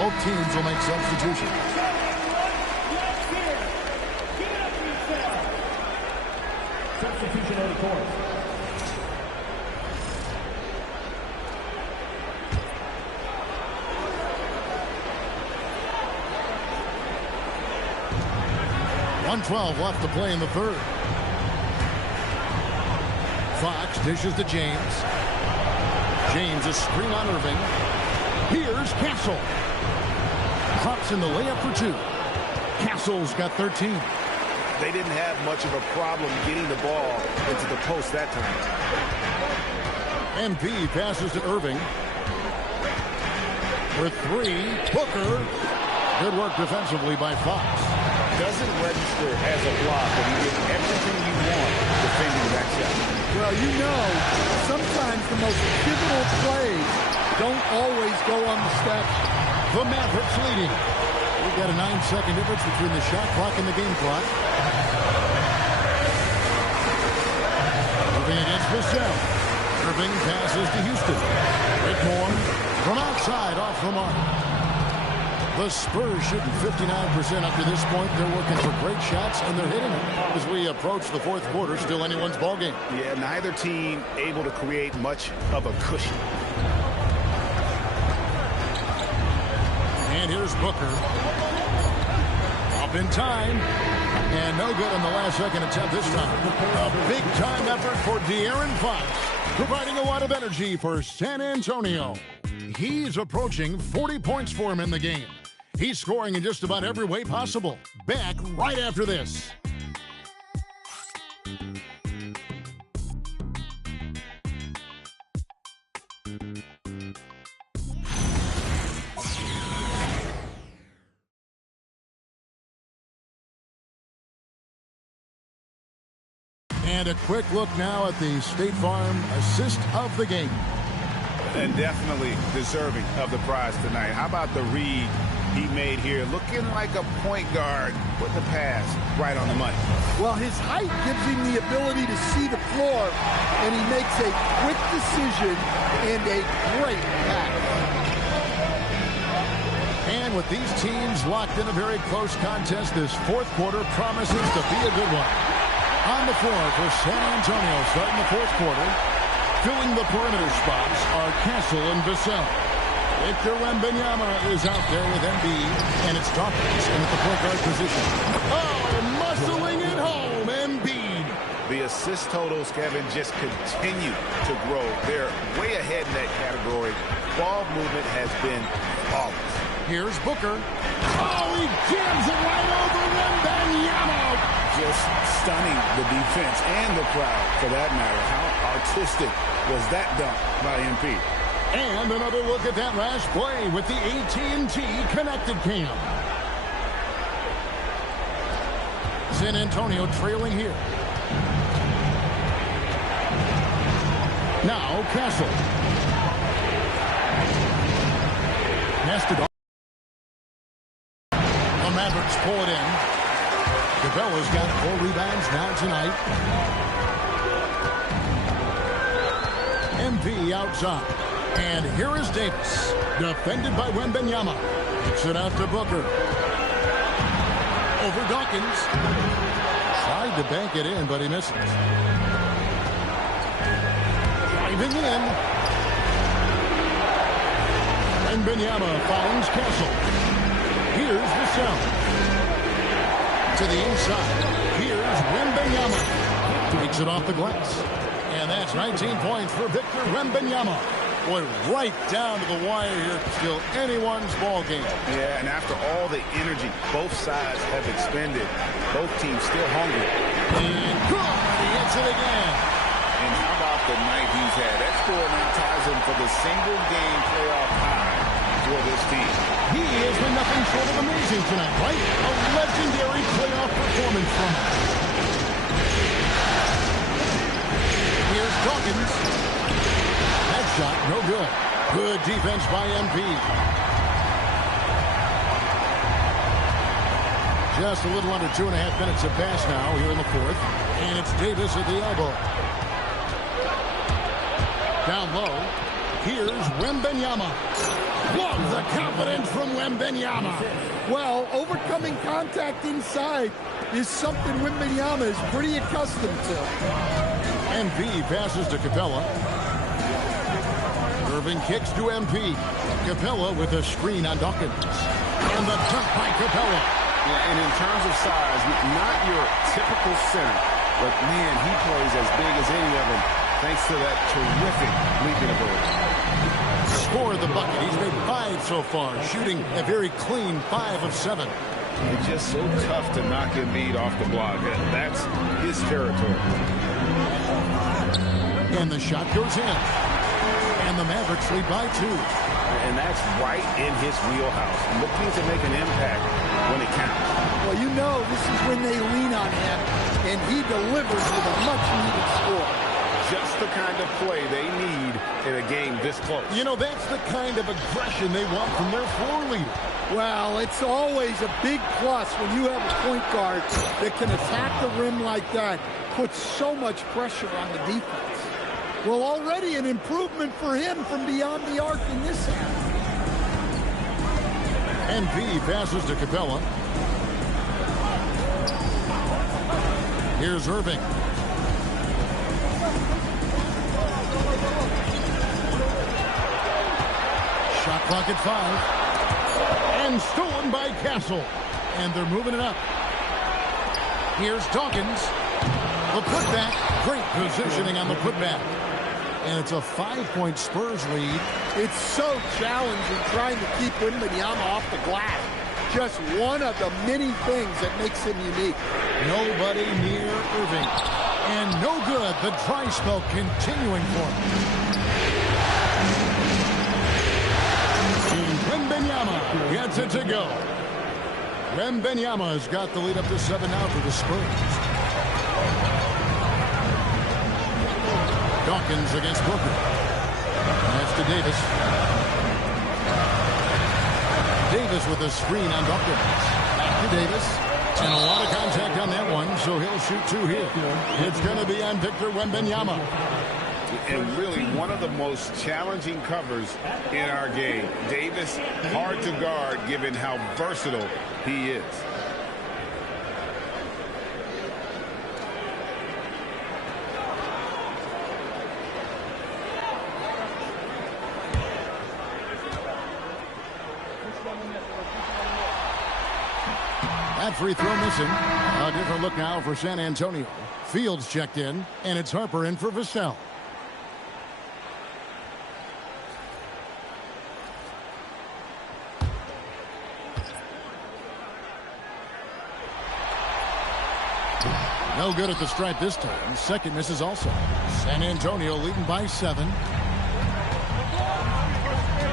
Both teams will make substitutions. Substitution on the court. .112 left to play in the third. Fox dishes to James. James a screen on Irving. Here's Castle. Crops in the layup for 2. Castle's got 13. They didn't have much of a problem getting the ball into the post that time. MP passes to Irving. For 3, Booker. Good work defensively by Fox. Doesn't register as a block, but he did everything you want defending that shot. Well, you know, sometimes the most pivotal plays don't always go on the steps. The Mavericks leading. We've got a 9-second difference between the shot clock and the game clock. Moving against Vassell. Irving passes to Houston. Whitmore from outside off the mark. The Spurs shooting 59% up to this point. They're working for great shots, and they're hitting them. As we approach the fourth quarter, still anyone's ball game. Yeah, neither team able to create much of a cushion. And here's Booker. Up in time. And no good on the last second attempt this time. A big-time effort for De'Aaron Fox, providing a lot of energy for San Antonio. He's approaching 40 points for him in the game. He's scoring in just about every way possible. Back right after this. And a quick look now at the State Farm assist of the game. And definitely deserving of the prize tonight. How about the read he made here? Looking like a point guard with the pass right on the money. Well, his height gives him the ability to see the floor, and he makes a quick decision and a great pass. And with these teams locked in a very close contest, this fourth quarter promises to be a good one. On the floor for San Antonio starting the fourth quarter. Filling the perimeter spots are Castle and Vassell. Victor Wembanyama is out there with Embiid, and it's Dawkins in at the point guard position. Oh, muscling it home, Embiid. The assist totals, Kevin, just continue to grow. They're way ahead in that category. Ball movement has been flawless. Here's Booker. Oh, he jams it right over Wembanyama. Just stunning the defense and the crowd, for that matter. How artistic was that dunk by MP? And another look at that last play with the AT&T Connected Cam. San Antonio trailing here. Now Castle. Passed it off. The Mavericks pull it in. Capella's got 4 rebounds now tonight. MP outside. And here is Davis. Defended by Wembanyama. Kicks it out to Booker. Over Dawkins. Tried to bank it in, but he misses. Driving in. Wembanyama finds Castle. Here's the shot. To the inside. Here's Wembanyama. Takes it off the glass. And that's 19 points for Victor Wembanyama. Boy, right down to the wire here. Still anyone's ball game. Yeah, and after all the energy both sides have expended, both teams still hungry. And good. He hits it again. And how about the night he's had? That score now ties him for the single-game playoff high for this team. He has been nothing short of amazing tonight, right? A legendary playoff performance from him. Here's Dawkins. That shot, no good. Good defense by MP. Just a little under 2.5 minutes have passed now here in the fourth. And it's Davis at the elbow. Down low. Here's Wembanyama. Love the confidence from Wembanyama. Well, overcoming contact inside is something Wembanyama is pretty accustomed to. MP passes to Capella. Irving kicks to MP. Capella with a screen on Dawkins. And the dunk by Capella. Yeah, and in terms of size, not your typical center, but man, he plays as big as any of them thanks to that terrific leaping ability. Scored the bucket. He's made 5 so far, shooting a very clean 5 of 7. It's just so tough to knock Embiid off the block. That's his territory. And the shot goes in. And the Mavericks lead by 2. And that's right in his wheelhouse. Looking to make an impact when it counts. Well, you know this is when they lean on him, and he delivers with a much-needed score. Just the kind of play they need in a game this close. You know, that's the kind of aggression they want from their floor leader. Well, it's always a big plus when you have a point guard that can attack the rim like that, puts so much pressure on the defense. Well, already an improvement for him from beyond the arc in this half. NP passes to Capella. Here's Irving. Shot clock at 5. And stolen by Castle. And they're moving it up. Here's Dawkins. The putback. Great positioning on the putback. And it's a 5-point Spurs lead. It's so challenging trying to keep Wembanyama off the glass. Just one of the many things that makes him unique. Nobody near Irving. And no good. The dry spell continuing for him. Wembanyama gets it to go. Wembanyama has got the lead up to 7 now for the Spurs. Dawkins against Booker. That's to Davis. Davis with a screen on Dawkins. Back to Davis. And a lot of contact on that one, so he'll shoot 2 here. It's going to be on Victor Wembanyama. And really one of the most challenging covers in our game. Davis, hard to guard given how versatile he is. That free throw missing. A different look now for San Antonio. Fields checked in, and it's Harper in for Vassell. No good at the stripe this time. Second misses also. San Antonio leading by 7.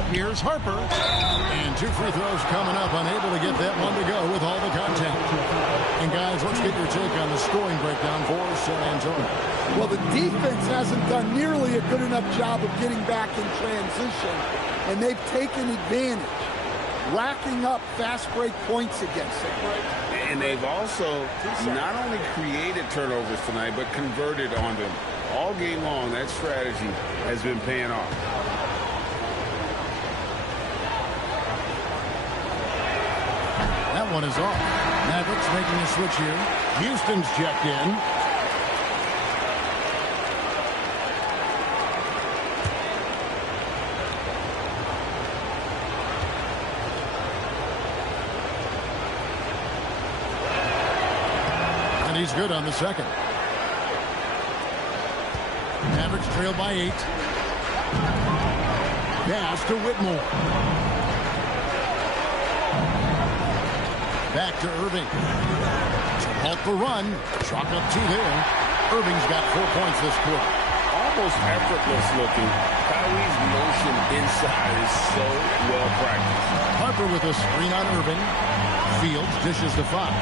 Here's Harper. And 2 free throws coming up. Unable to get that one to go with all the contact. And guys, let's get your take on the scoring breakdown for San Antonio. Well, the defense hasn't done nearly a good enough job of getting back in transition. And they've taken advantage, racking up fast break points against them. And they've also not only created turnovers tonight, but converted on them. All game long, that strategy has been paying off. That one is off. Mavericks making a switch here. Houston's checked in. He's good on the second. Mavericks trail by 8. Pass to Whitmore. Back to Irving. To halt the run. Chalk up 2 there. Irving's got 4 points this quarter. Almost effortless looking. Kyrie's motion inside is so well practiced. Harper with a screen on Irving. Fields dishes to Fox.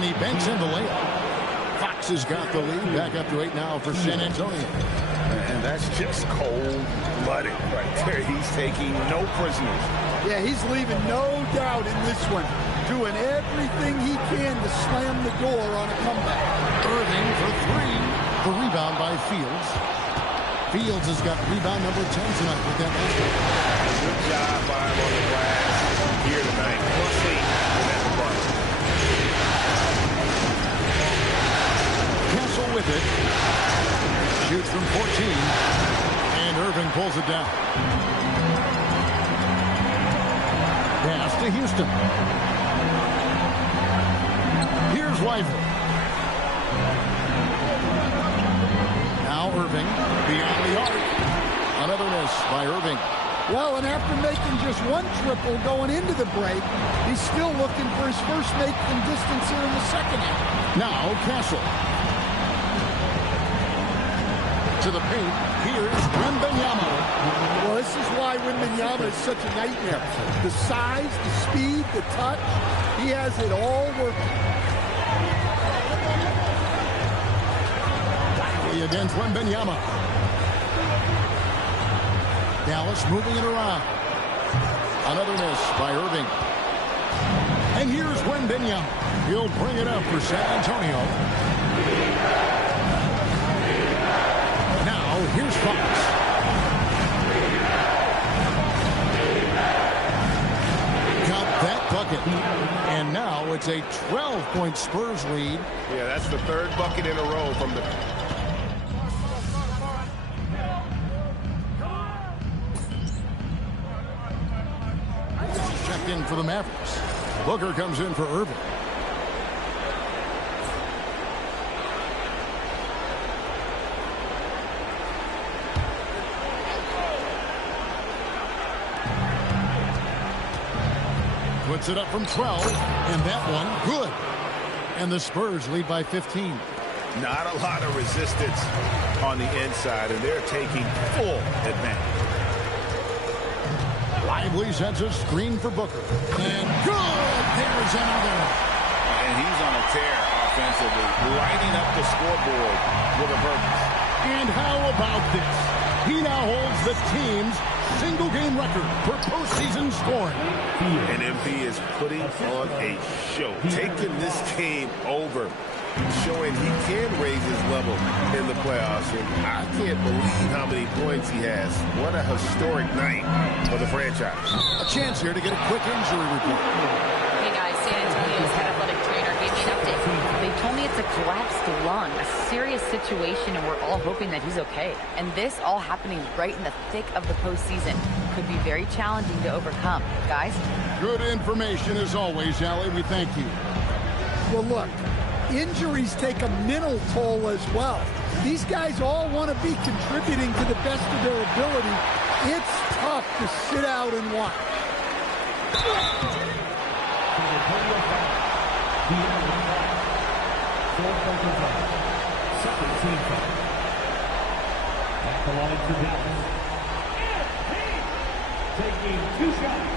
And he banks in the layup. Fox has got the lead. Back up to 8 now for San Antonio. And that's just cold-blooded right there. He's taking no prisoners. Yeah, he's leaving no doubt in this one. Doing everything he can to slam the door on a comeback. Irving for 3. The rebound by Fields. Fields has got rebound number 10 tonight with that basket. Good job by him on the glass here tonight. +8 in that department. With it. Shoots from 14. And Irving pulls it down. Pass to Houston. Here's Lively. Now Irving beyond the arc. Another miss by Irving. Well, and after making just 1 triple going into the break, he's still looking for his first make from distance here in the second half. Now Castle. To the paint, here's Wembanyama. Well, this is why Wembanyama is such a nightmare. The size, the speed, the touch, he has it all working. Lively against Wembanyama. Dallas moving it around. Another miss by Irving. And here's Wembanyama. He'll bring it up for San Antonio. Here's Fox. Got that bucket. And now it's a 12-point Spurs lead. Yeah, that's the 3rd bucket in a row from the... Checked in for the Mavericks. Booker comes in for Irving. Puts it up from 12, and that one, good. And the Spurs lead by 15. Not a lot of resistance on the inside, and they're taking full advantage. Lively sets a screen for Booker. And good! There's another. And he's on a tear offensively, lighting up the scoreboard with a purpose. And how about this? He now holds the team's single-game record for postseason scoring. And MP is putting on a show, taking this team over, showing he can raise his level in the playoffs. And I can't believe how many points he has. What a historic night for the franchise. A chance here to get a quick injury report. Hey guys, San Antonio's head athletic trainer gave me an update. They told me it's a collapsed lung, a serious situation, and we're all hoping that he's okay. And this all happening right in the thick of the postseason could be very challenging to overcome. Guys? Good information as always, Allie. We thank you. Well, look, injuries take a mental toll as well. These guys all want to be contributing to the best of their ability. It's tough to sit out and watch. At the line for Dallas, taking 2 shots.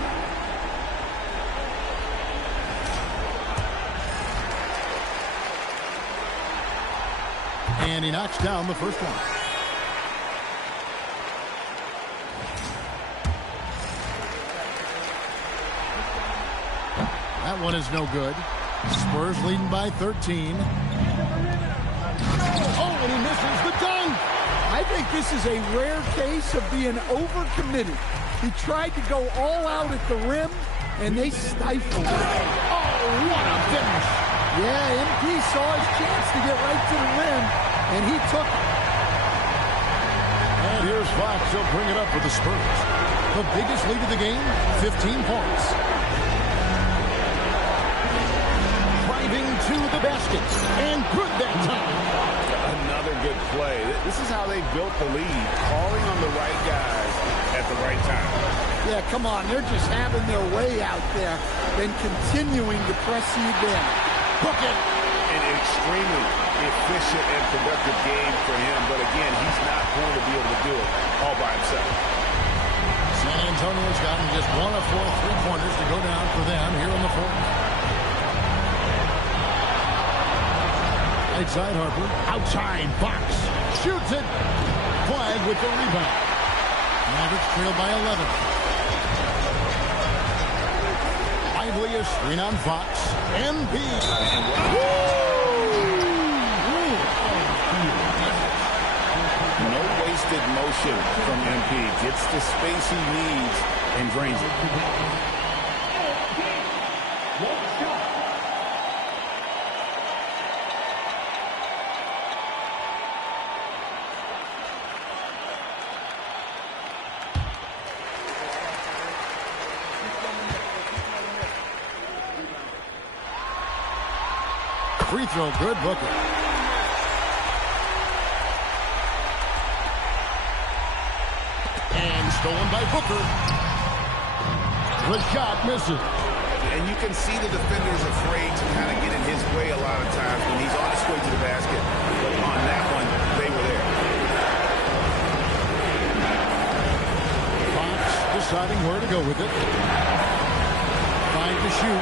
And he knocks down the first one. That one is no good. Spurs leading by 13. Oh, and he misses the dunk! I think this is a rare case of being overcommitted. He tried to go all out at the rim, and they stifled it. Oh, what a finish! Yeah, MP saw his chance to get right to the rim, and he took it. And here's Fox. He'll bring it up for the Spurs. The biggest lead of the game, 15 points. Driving to the basket, and good that time. Another good play. This is how they built the lead, calling on the right guys at the right time. Yeah, come on. They're just having their way out there and continuing to press you down. Book it. An extremely efficient and productive game for him, but again, he's not going to be able to do it all by himself. San Antonio's gotten just 1 of 4 3-pointers to go down for them here in the fourth. Outside Harper. Outside Fox. Shoots it. Flag with the rebound. Mavericks trail by 11. Lively screen on Fox. MP. No wasted motion from MP. Gets the space he needs and drains it. Free throw, good. Booker. And stolen by Booker. The shot misses. And you can see the defender's afraid to kind of get in his way a lot of times when he's on his way to the basket. But on that one, they were there. Fox deciding where to go with it. Trying to shoot.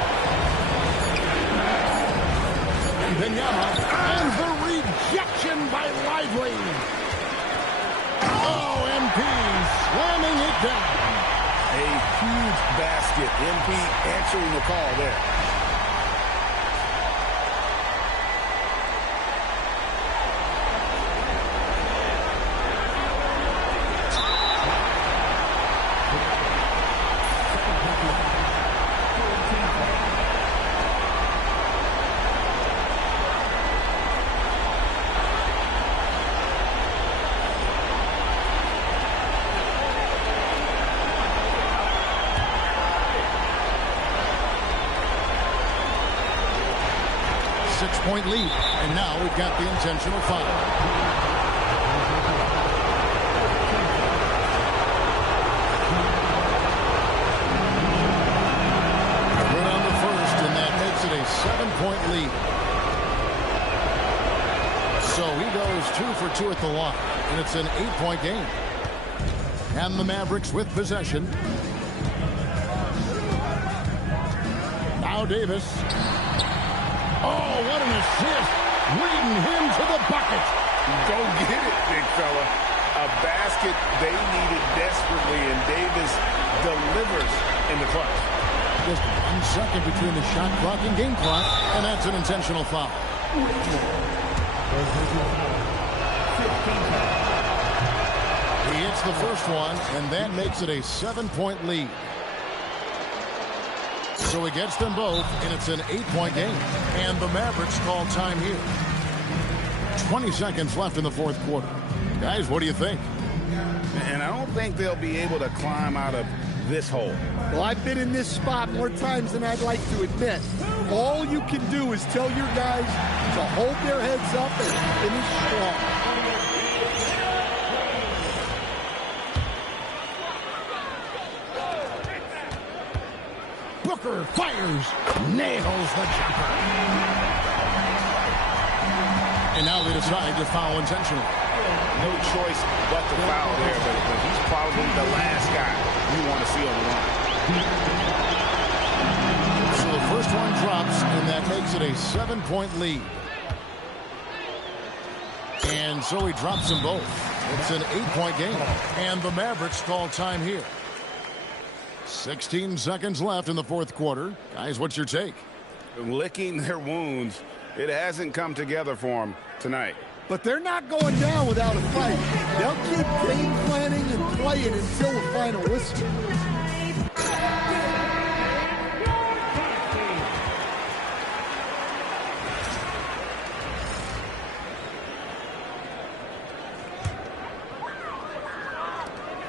Benyama, and the rejection by Lively. Oh, MP slamming it down. A huge basket. MP answering the call there. Point lead, and now we've got the intentional foul. Good on the first, and that makes it a 7-point lead. So he goes 2 for 2 at the line, and it's an 8-point game. And the Mavericks with possession. Now Davis. Oh, what an assist. Leading him to the bucket. Go get it, big fella. A basket they needed desperately, and Davis delivers in the clutch. Just 1 second between the shot clock and game clock, and that's an intentional foul. He hits the first one, and that makes it a 7-point lead. So he gets them both, and it's an 8-point game. And the Mavericks call time here. 20 seconds left in the fourth quarter. Guys, what do you think? And I don't think they'll be able to climb out of this hole. Well, I've been in this spot more times than I'd like to admit. All you can do is tell your guys to hold their heads up and finish strong. Booker fires, nails the jumper. And now they decide to foul intentionally. No choice but to foul there, but he's probably the last guy you want to see on the line. So the first one drops, and that makes it a 7-point lead. And so he drops them both. It's an 8-point game. And the Mavericks call time here. 16 seconds left in the fourth quarter. Guys, what's your take? Licking their wounds. It hasn't come together for them tonight. But they're not going down without a fight. They'll keep game planning and playing until the final whistle.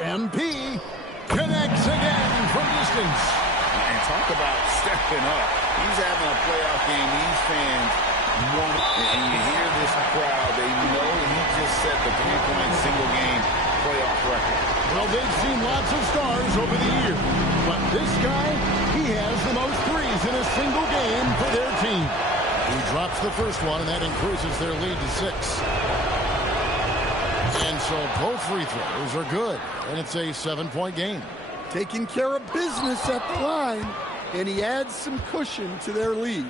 MP connects again from distance. And talk about stepping up. He's having a playoff game. These fans want it. And you hear this crowd. They know he just set the three-point single-game playoff record. Well, they've seen lots of stars over the years. But this guy, he has the most threes in a single game for their team. He drops the first one, and that increases their lead to 6. And so both free throws are good, and it's a 7-point game. Taking care of business at the line, and he adds some cushion to their lead.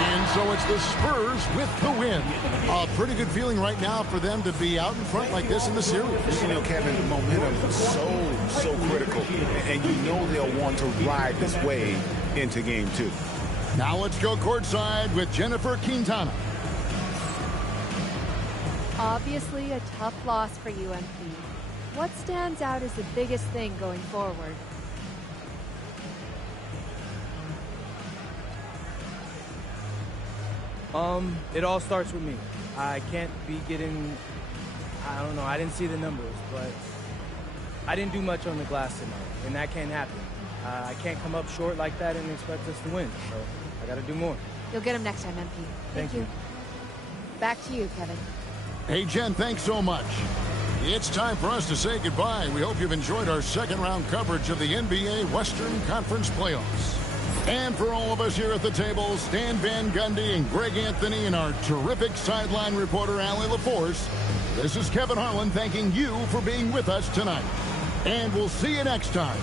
And so it's the Spurs with the win. A pretty good feeling right now for them to be out in front like this in the series. You know, Kevin, the momentum is so critical. And you know they'll want to ride this wave into game 2. Now let's go courtside with Jennifer Quintana. Obviously a tough loss for you, MP. What stands out as the biggest thing going forward? It all starts with me. I can't be getting, I don't know, I didn't see the numbers, but I didn't do much on the glass tonight, and that can't happen. I can't come up short like that and expect us to win, so I got to do more. You'll get him next time, MP. Thank you. Back to you, Kevin. Hey, Jen, thanks so much. It's time for us to say goodbye. We hope you've enjoyed our second-round coverage of the NBA Western Conference Playoffs. And for all of us here at the table, Stan Van Gundy and Greg Anthony and our terrific sideline reporter, Allie LaForce, this is Kevin Harlan thanking you for being with us tonight. And we'll see you next time